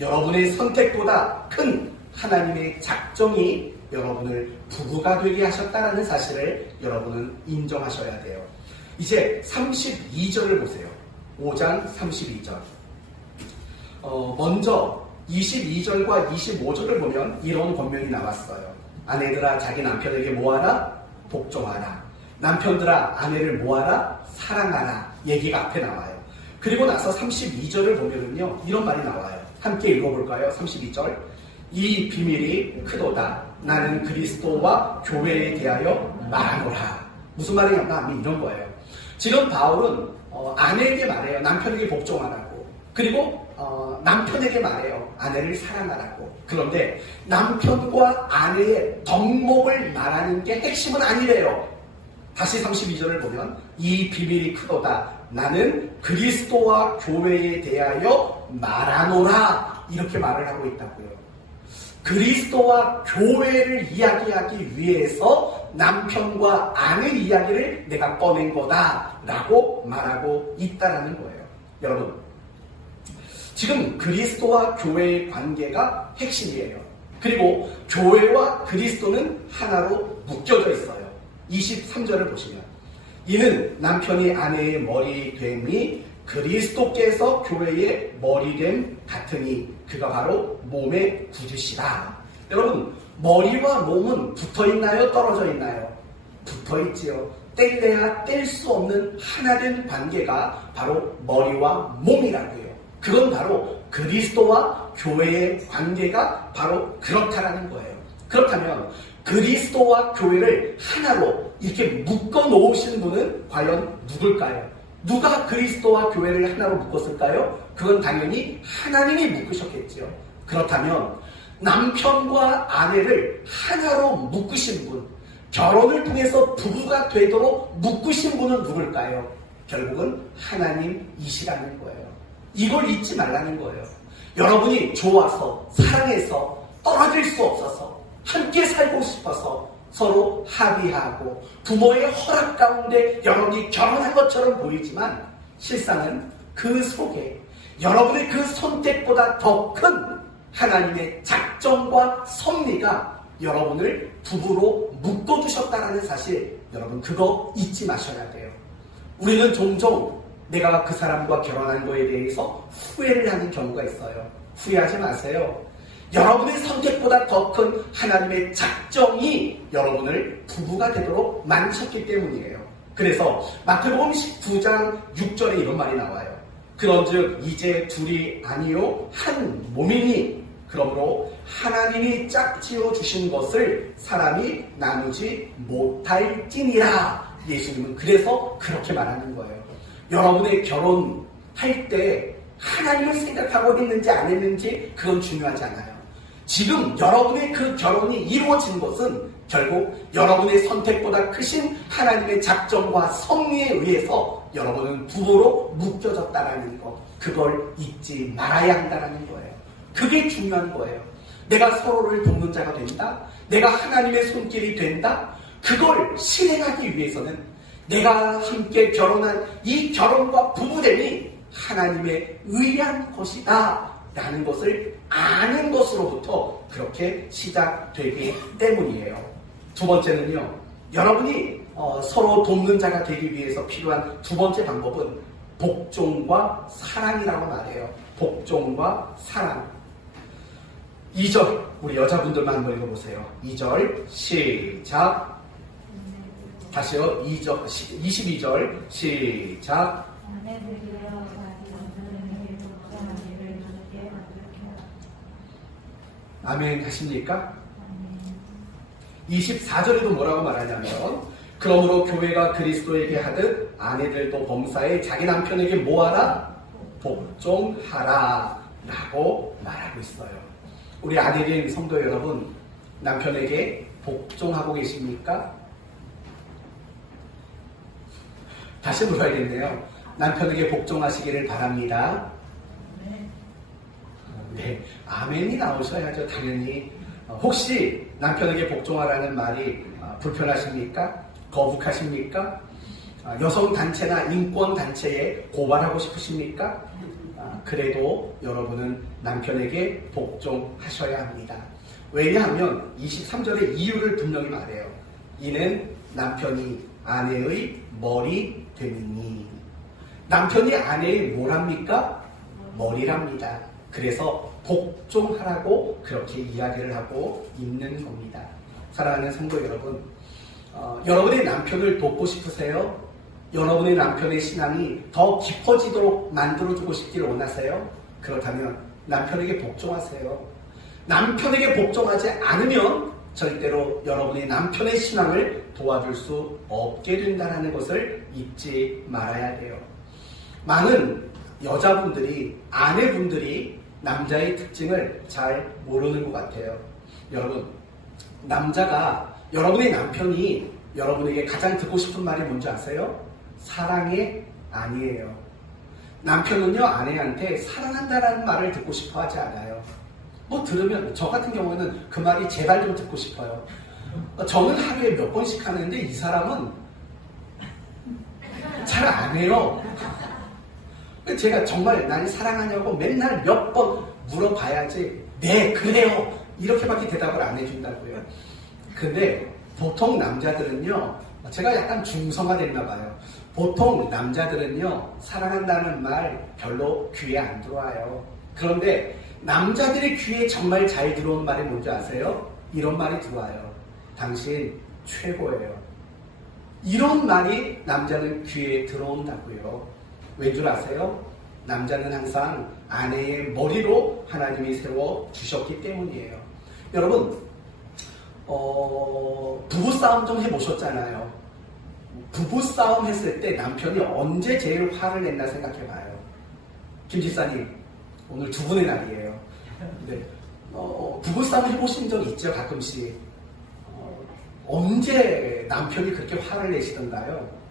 여러분의 선택보다 큰 하나님의 작정이 여러분을 부부가 되게 하셨다는 사실을 여러분은 인정하셔야 돼요. 이제 32절을 보세요. 5장 32절. 먼저 22절과 25절을 보면 이런 권면이 나왔어요. 아내들아 자기 남편에게 뭐하라? 복종하라. 남편들아 아내를 뭐하라? 사랑하라. 얘기가 앞에 나와요. 그리고 나서 32절을 보면은요 이런 말이 나와요. 함께 읽어볼까요? 32절. 이 비밀이 크도다. 나는 그리스도와 교회에 대하여 말하노라. 무슨 말이냐면 이런 거예요. 지금 바울은 아내에게 말해요. 남편에게 복종하라고. 그리고 남편에게 말해요. 아내를 사랑하라고. 그런데 남편과 아내의 덕목을 말하는 게 핵심은 아니래요. 다시 32절을 보면 이 비밀이 크도다. 나는 그리스도와 교회에 대하여 말하노라. 이렇게 말을 하고 있다고요. 그리스도와 교회를 이야기하기 위해서 남편과 아내 이야기를 내가 꺼낸 거다라고 말하고 있다라는 거예요. 여러분, 지금 그리스도와 교회의 관계가 핵심이에요. 그리고 교회와 그리스도는 하나로 묶여져 있어요. 23절을 보시면 이는 남편이 아내의 머리 됨이 그리스도께서 교회의 머리됨 같으니 그가 바로 몸의 구주시라. 여러분, 머리와 몸은 붙어있나요? 떨어져 있나요? 붙어있지요. 뗄래야 뗄 수 없는 하나된 관계가 바로 머리와 몸이라고요. 그건 바로 그리스도와 교회의 관계가 바로 그렇다라는 거예요. 그렇다면 그리스도와 교회를 하나로 이렇게 묶어 놓으신 분은 과연 누굴까요? 누가 그리스도와 교회를 하나로 묶었을까요? 그건 당연히 하나님이 묶으셨겠지요. 그렇다면 남편과 아내를 하나로 묶으신 분, 결혼을 통해서 부부가 되도록 묶으신 분은 누굴까요? 결국은 하나님이시라는 거예요. 이걸 잊지 말라는 거예요. 여러분이 좋아서 사랑해서 떨어질 수 없어서 함께 살고 싶어서 서로 합의하고 부모의 허락 가운데 여러분이 결혼한 것처럼 보이지만 실상은 그 속에 여러분의 그 선택보다 더 큰 하나님의 작정과 섭리가 여러분을 부부로 묶어두셨다는 사실, 여러분 그거 잊지 마셔야 돼요. 우리는 종종 내가 그 사람과 결혼한 거에 대해서 후회를 하는 경우가 있어요. 후회하지 마세요. 여러분의 선택보다 더 큰 하나님의 작정이 여러분을 부부가 되도록 만드셨기 때문이에요. 그래서 마태복음 19장 6절에 이런 말이 나와요. 그런즉 이제 둘이 아니요 한 몸이니 그러므로 하나님이 짝지어 주신 것을 사람이 나누지 못할지니라. 예수님은 그래서 그렇게 말하는 거예요. 여러분의 결혼할 때 하나님을 생각하고 했는지 안 했는지 그건 중요하지 않아요. 지금 여러분의 그 결혼이 이루어진 것은 결국 여러분의 선택보다 크신 하나님의 작정과 섭리에 의해서 여러분은 부부로 묶여졌다라는 것, 그걸 잊지 말아야 한다는 거예요. 그게 중요한 거예요. 내가 서로를 돕는 자가 된다, 내가 하나님의 손길이 된다, 그걸 실행하기 위해서는 내가 함께 결혼한 이 결혼과 부부됨이 하나님의 의한 것이다 라는 것을 아는 것으로부터 그렇게 시작되기 때문이에요. 두 번째는요, 여러분이 서로 돕는 자가 되기 위해서 필요한 두 번째 방법은 복종과 사랑이라고 말해요. 복종과 사랑. 2절 우리 여자분들만 한번 읽어보세요. 2절 시작. 다시요. 2절 22절 시작. 아멘 하십니까? 24절에도 뭐라고 말하냐면 그러므로 교회가 그리스도에게 하듯 아내들도 범사에 자기 남편에게 뭐하라? 복종하라 라고 말하고 있어요. 우리 아내린 성도 여러분, 남편에게 복종하고 계십니까? 다시 물어야겠네요. 남편에게 복종하시기를 바랍니다. 네, 아멘이 나오셔야죠. 당연히. 혹시 남편에게 복종하라는 말이 불편하십니까? 거북하십니까? 여성단체나 인권단체에 고발하고 싶으십니까? 그래도 여러분은 남편에게 복종하셔야 합니다. 왜냐하면 23절의 이유를 분명히 말해요. 이는 남편이 아내의 머리 되느니. 남편이 아내의 뭐랍니까? 머리랍니다. 그래서 복종하라고 그렇게 이야기를 하고 있는 겁니다. 사랑하는 성도 여러분, 여러분의 남편을 돕고 싶으세요? 여러분의 남편의 신앙이 더 깊어지도록 만들어주고 싶기를 원하세요? 그렇다면 남편에게 복종하세요. 남편에게 복종하지 않으면 절대로 여러분의 남편의 신앙을 도와줄 수 없게 된다는 것을 잊지 말아야 돼요. 많은 여자분들이, 아내분들이 남자의 특징을 잘 모르는 것 같아요. 여러분, 남자가, 여러분의 남편이 여러분에게 가장 듣고 싶은 말이 뭔지 아세요? 사랑해? 아니에요. 남편은요, 아내한테 사랑한다라는 말을 듣고 싶어 하지 않아요. 뭐 들으면, 저 같은 경우에는 그 말이 제발 좀 듣고 싶어요. 저는 하루에 몇 번씩 하는데 이 사람은 잘 안 해요. 제가 정말 날 사랑하냐고 맨날 몇 번 물어봐야지 네 그래요 이렇게밖에 대답을 안 해준다고요. 근데 보통 남자들은요, 제가 약간 중성화됐나 봐요. 보통 남자들은요, 사랑한다는 말 별로 귀에 안 들어와요. 그런데 남자들의 귀에 정말 잘 들어오는 말이 뭔지 아세요? 이런 말이 들어와요. 당신 최고예요. 이런 말이 남자는 귀에 들어온다고요. 왠 줄 아세요? 남자는 항상 아내의 머리로 하나님이 세워 주셨기 때문이에요. 여러분, 부부싸움 좀 해보셨잖아요. 부부싸움 했을 때 남편이 언제 제일 화를 냈나 생각해봐요. 김 집사님, 오늘 두 분의 날이에요. 근데 부부싸움 해보신 적 있죠? 가끔씩. 언제 남편이 그렇게 화를 내시던가요?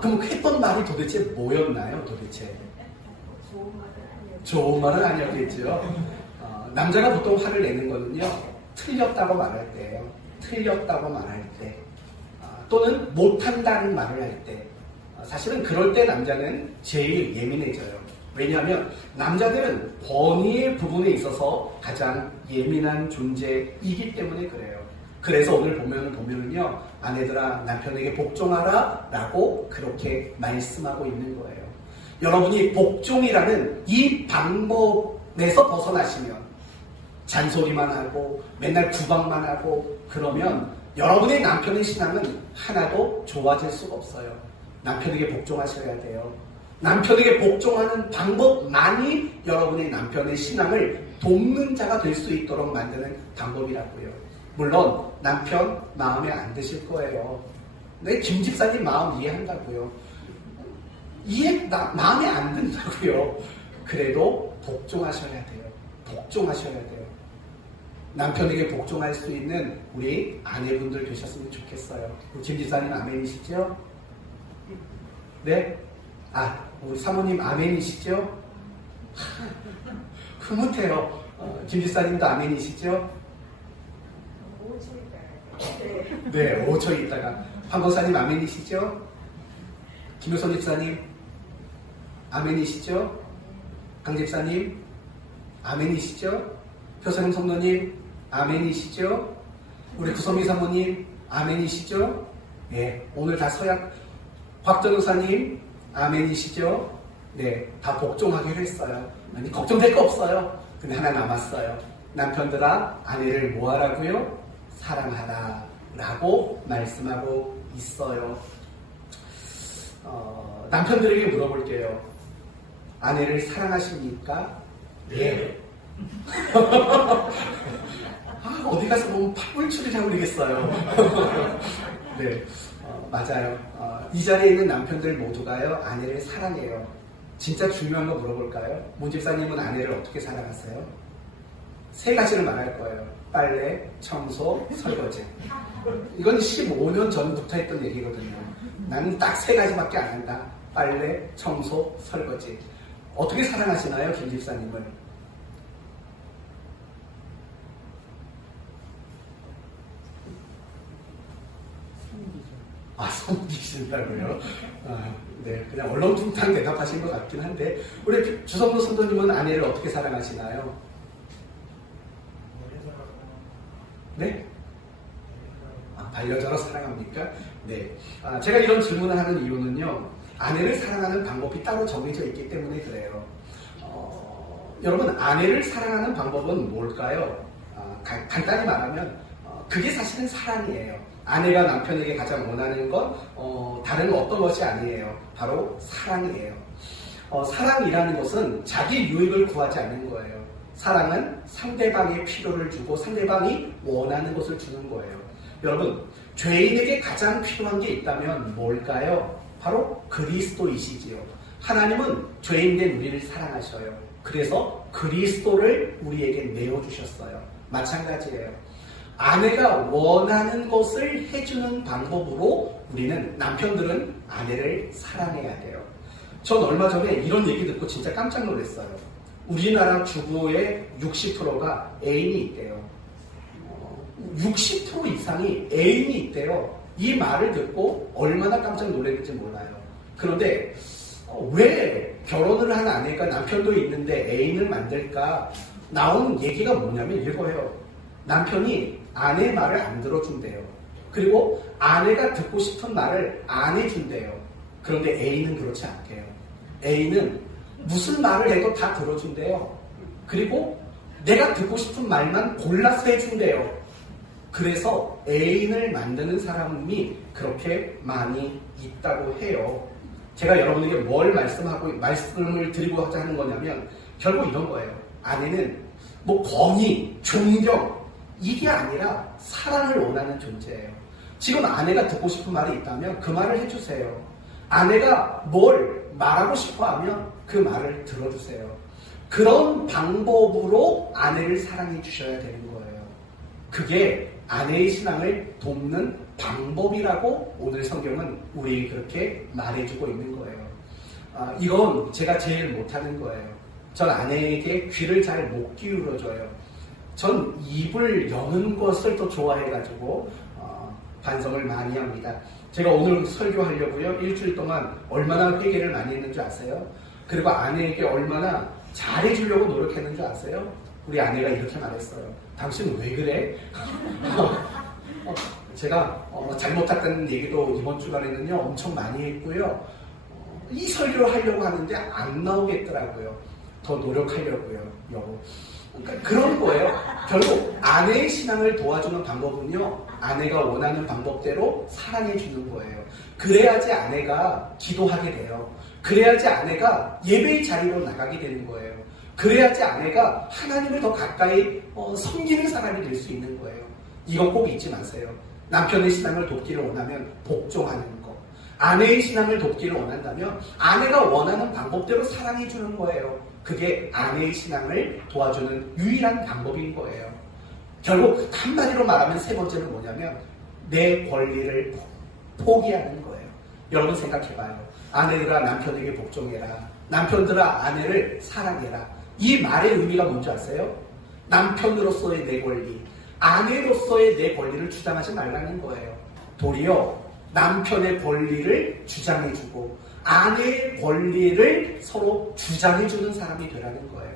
그럼 했던 말이 도대체 뭐였나요? 도대체 좋은 말은 아니었겠죠. 남자가 보통 화를 내는 거는요, 틀렸다고 말할 때예요. 틀렸다고 말할 때, 또는 못한다는 말을 할 때. 사실은 그럴 때 남자는 제일 예민해져요. 왜냐하면 남자들은 권위의 부분에 있어서 가장 예민한 존재이기 때문에 그래요. 그래서 오늘 보면은요, 아내들아 남편에게 복종하라 라고 그렇게 말씀하고 있는 거예요. 여러분이 복종이라는 이 방법 내서 벗어나시면 잔소리만 하고 맨날 구박만 하고 그러면 여러분의 남편의 신앙은 하나도 좋아질 수가 없어요. 남편에게 복종하셔야 돼요. 남편에게 복종하는 방법만이 여러분의 남편의 신앙을 돕는 자가 될 수 있도록 만드는 방법이라고요. 물론 남편 마음에 안 드실 거예요. 내 김 집사님 마음 이해한다고요. 마음에 안 든다고요. 그래도 복종하셔야 돼요. 복종하셔야 돼요. 남편에게 복종할 수 있는 우리 아내분들 되셨으면 좋겠어요. 우리 김 집사님 아멘이시죠? 네? 우리 사모님 아멘이시죠? 흐뭇해요. 김 집사님도 아멘이시죠? 네, 5초 있다가. 황 권사님 아멘이시죠? 김효선 집사님 아멘이시죠? 강 집사님 아멘이시죠? 표선임 성도님 아멘이시죠? 우리 구성미 사모님 아멘이시죠? 네, 오늘 다 서약. 곽전우사님 아멘이시죠? 네, 다 복종하기로 했어요. 아니, 걱정될 거 없어요. 근데 하나 남았어요. 남편들아, 아내를 뭐하라고요? 사랑하라 라고 말씀하고 있어요. 남편들에게 물어볼게요. 아내를 사랑하십니까? 네. 어디 가서 너무 파물추리를 해버리겠어요. 네, 맞아요. 이 자리에 있는 남편들 모두가요, 아내를 사랑해요. 진짜 중요한 거 물어볼까요? 문 집사님은 아내를 어떻게 사랑하세요? 3가지를 말할 거예요. 빨래, 청소, 설거지. 이건 15년 전부터 했던 얘기거든요. 나는 딱 3가지밖에 안 한다. 빨래, 청소, 설거지. 어떻게 사랑하시나요, 김 집사님을? 섬기신다고요? 네, 그냥 얼렁뚱땅 대답하신 것 같긴 한데, 우리 주성도 선도님은 아내를 어떻게 사랑하시나요? 네? 반려자로 사랑합니까? 네. 제가 이런 질문을 하는 이유는요, 아내를 사랑하는 방법이 따로 정해져 있기 때문에 그래요. 여러분, 아내를 사랑하는 방법은 뭘까요? 간단히 말하면, 그게 사실은 사랑이에요. 아내가 남편에게 가장 원하는 건 다른 어떤 것이 아니에요. 바로 사랑이에요. 사랑이라는 것은 자기 유익을 구하지 않는 거예요. 사랑은 상대방의 필요를 주고 상대방이 원하는 것을 주는 거예요. 여러분, 죄인에게 가장 필요한 게 있다면 뭘까요? 바로 그리스도이시지요. 하나님은 죄인된 우리를 사랑하셔요. 그래서 그리스도를 우리에게 내어주셨어요. 마찬가지예요. 아내가 원하는 것을 해주는 방법으로 우리는, 남편들은 아내를 사랑해야 돼요. 전 얼마 전에 이런 얘기 듣고 진짜 깜짝 놀랐어요. 우리나라 주부의 60%가 애인이 있대요. 60% 이상이 애인이 있대요. 이 말을 듣고 얼마나 깜짝 놀랐는지 몰라요. 그런데 왜 결혼을 한 아내가 남편도 있는데 애인을 만들까? 나온 얘기가 뭐냐면 이거예요. 남편이 아내 말을 안 들어준대요. 그리고 아내가 듣고 싶은 말을 안 해준대요. 그런데 A는 그렇지 않대요. A는 무슨 말을 해도 다 들어준대요. 그리고 내가 듣고 싶은 말만 골라서 해준대요. 그래서 애인을 만드는 사람이 그렇게 많이 있다고 해요. 제가 여러분에게 뭘 말씀을 드리고자 하는 거냐면 결국 이런 거예요. 아내는 뭐 권위, 존경 이게 아니라 사랑을 원하는 존재예요. 지금 아내가 듣고 싶은 말이 있다면 그 말을 해주세요. 아내가 뭘 말하고 싶어 하면 그 말을 들어주세요. 그런 방법으로 아내를 사랑해 주셔야 되는 거예요. 그게 아내의 신앙을 돕는 방법이라고 오늘 성경은 우리에게 그렇게 말해주고 있는 거예요. 이건 제가 제일 못하는 거예요. 전 아내에게 귀를 잘 못 기울여줘요. 전 입을 여는 것을 더 좋아해가지고 반성을 많이 합니다. 제가 오늘 설교하려고요. 일주일 동안 얼마나 회개를 많이 했는 줄 아세요? 그리고 아내에게 얼마나 잘해주려고 노력했는 줄 아세요? 우리 아내가 이렇게 말했어요. 당신은 왜 그래? 제가 잘못했다는 얘기도 이번 주간에는요 엄청 많이 했고요. 이 설교를 하려고 하는데 안 나오겠더라고요. 더 노력하려고요, 여보. 그러니까 그런 거예요. 결국 아내의 신앙을 도와주는 방법은요, 아내가 원하는 방법대로 사랑해 주는 거예요. 그래야지 아내가 기도하게 돼요. 그래야지 아내가 예배의 자리로 나가게 되는 거예요. 그래야지 아내가 하나님을 더 가까이 섬기는 사람이 될 수 있는 거예요. 이건 꼭 잊지 마세요. 남편의 신앙을 돕기를 원하면 복종하는 거. 아내의 신앙을 돕기를 원한다면 아내가 원하는 방법대로 사랑해 주는 거예요. 그게 아내의 신앙을 도와주는 유일한 방법인 거예요. 결국 한마디로 말하면 세 번째는 뭐냐면 내 권리를 포기하는 거예요. 여러분 생각해봐요. 아내들아 남편에게 복종해라. 남편들아 아내를 사랑해라. 이 말의 의미가 뭔지 아세요? 남편으로서의 내 권리, 아내로서의 내 권리를 주장하지 말라는 거예요. 도리어 남편의 권리를 주장해주고 아내의 권리를 서로 주장해주는 사람이 되라는 거예요.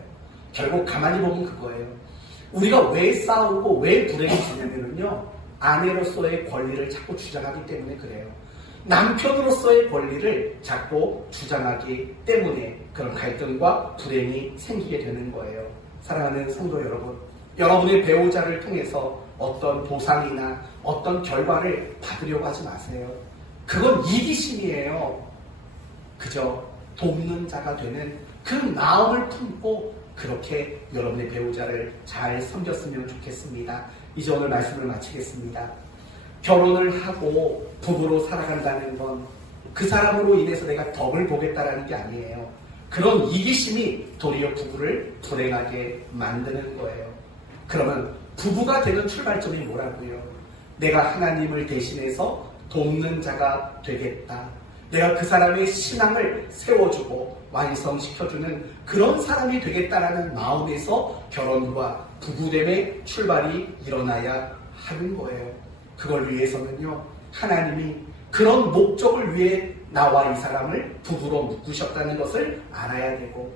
결국 가만히 보면 그거예요. 우리가 왜 싸우고 왜 불행이 지냐면요, 아내로서의 권리를 자꾸 주장하기 때문에 그래요. 남편으로서의 권리를 자꾸 주장하기 때문에 그런 갈등과 불행이 생기게 되는 거예요. 사랑하는 성도 여러분, 여러분의 배우자를 통해서 어떤 보상이나 어떤 결과를 받으려고 하지 마세요. 그건 이기심이에요. 그저 돕는 자가 되는 그 마음을 품고 그렇게 여러분의 배우자를 잘 섬겼으면 좋겠습니다. 이제 오늘 말씀을 마치겠습니다. 결혼을 하고 부부로 살아간다는 건 그 사람으로 인해서 내가 덕을 보겠다라는 게 아니에요. 그런 이기심이 도리어 부부를 불행하게 만드는 거예요. 그러면 부부가 되는 출발점이 뭐라고요? 내가 하나님을 대신해서 돕는 자가 되겠다. 내가 그 사람의 신앙을 세워주고 완성시켜주는 그런 사람이 되겠다라는 마음에서 결혼과 부부됨의 출발이 일어나야 하는 거예요. 그걸 위해서는요, 하나님이 그런 목적을 위해 나와 이 사람을 부부로 묶으셨다는 것을 알아야 되고,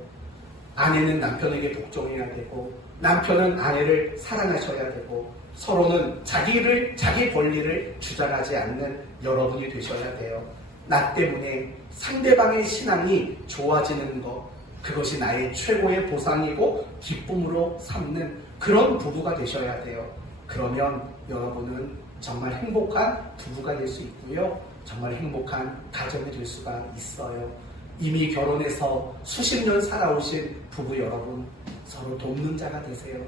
아내는 남편에게 복종해야 되고, 남편은 아내를 사랑하셔야 되고, 서로는 자기 권리를 주장하지 않는 여러분이 되셔야 돼요. 나 때문에 상대방의 신앙이 좋아지는 것, 그것이 나의 최고의 보상이고 기쁨으로 삼는 그런 부부가 되셔야 돼요. 그러면 여러분은 정말 행복한 부부가 될 수 있고요. 정말 행복한 가정이 될 수가 있어요. 이미 결혼해서 수십 년 살아오신 부부 여러분, 서로 돕는 자가 되세요.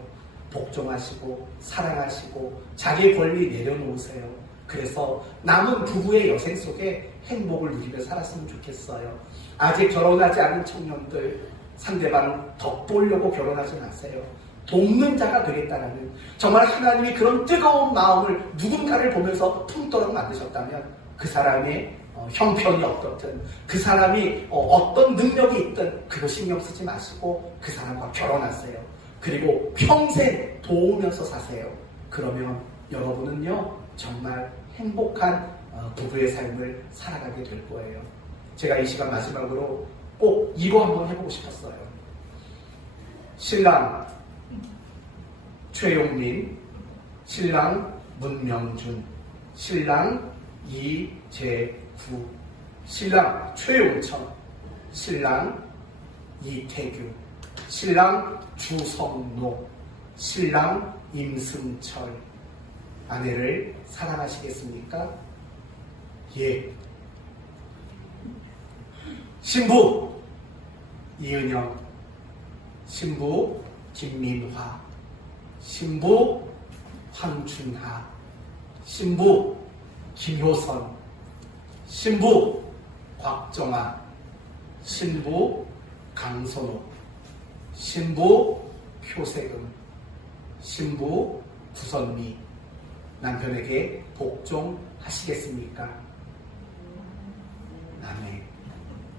복종하시고 사랑하시고 자기 권리 내려놓으세요. 그래서 남은 부부의 여생 속에 행복을 누리며 살았으면 좋겠어요. 아직 결혼하지 않은 청년들, 상대방 덕보려고 결혼하지 마세요. 돕는 자가 되겠다라는, 정말 하나님이 그런 뜨거운 마음을 누군가를 보면서 품도록 만드셨다면 그 사람의 형편이 어떻든, 그 사람이 어떤 능력이 있든 그거 신경 쓰지 마시고 그 사람과 결혼하세요. 그리고 평생 도우면서 사세요. 그러면 여러분은요 정말 행복한 부부의 삶을 살아가게 될 거예요. 제가 이 시간 마지막으로 꼭 이거 한번 해보고 싶었어요. 신랑 최용민, 신랑 문명준, 신랑 이재구, 신랑 최용천, 신랑 이태규, 신랑 주성노, 신랑 임승철. 아내를 사랑하시겠습니까? 예. 신부 이은영, 신부 김민화, 신부 황춘하, 신부 김효선, 신부 곽정아, 신부 강선호, 신부 표세금, 신부 구선미. 남편에게 복종하시겠습니까? 아멘.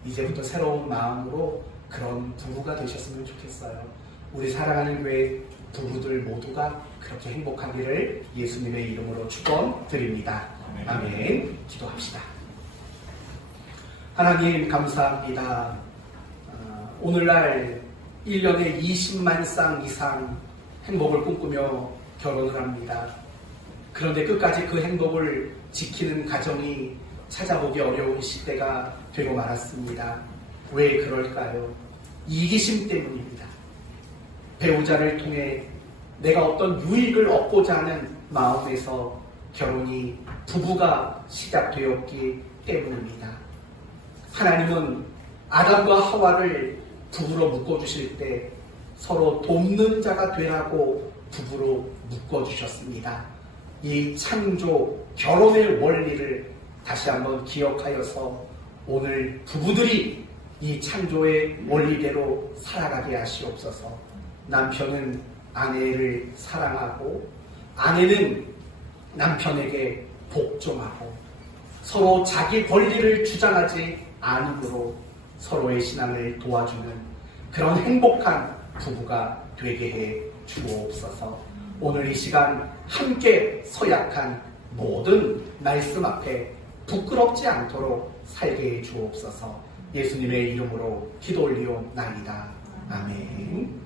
이제부터 새로운 마음으로 그런 부부가 되셨으면 좋겠어요. 우리 사랑하는 교회 부부들 모두가 그렇게 행복하기를 예수님의 이름으로 축원드립니다. 아멘. 기도합시다. 하나님 감사합니다. 오늘날 1년에 20만 쌍 이상 행복을 꿈꾸며 결혼을 합니다. 그런데 끝까지 그 행복을 지키는 가정이 찾아보기 어려운 시대가 되고 말았습니다. 왜 그럴까요? 이기심 때문입니다. 배우자를 통해 내가 어떤 유익을 얻고자 하는 마음에서 결혼이 부부가 시작되었기 때문입니다. 하나님은 아담과 하와를 부부로 묶어주실 때 서로 돕는 자가 되라고 부부로 묶어주셨습니다. 이 창조 결혼의 원리를 다시 한번 기억하여서 오늘 부부들이 이 창조의 원리대로 살아가게 하시옵소서. 남편은 아내를 사랑하고 아내는 남편에게 복종하고 서로 자기 권리를 주장하지 않으므로 서로의 신앙을 도와주는 그런 행복한 부부가 되게 해 주옵소서. 오늘 이 시간 함께 서약한 모든 말씀 앞에 부끄럽지 않도록 살게 해 주옵소서. 예수님의 이름으로 기도 올리옵나이다. 아멘.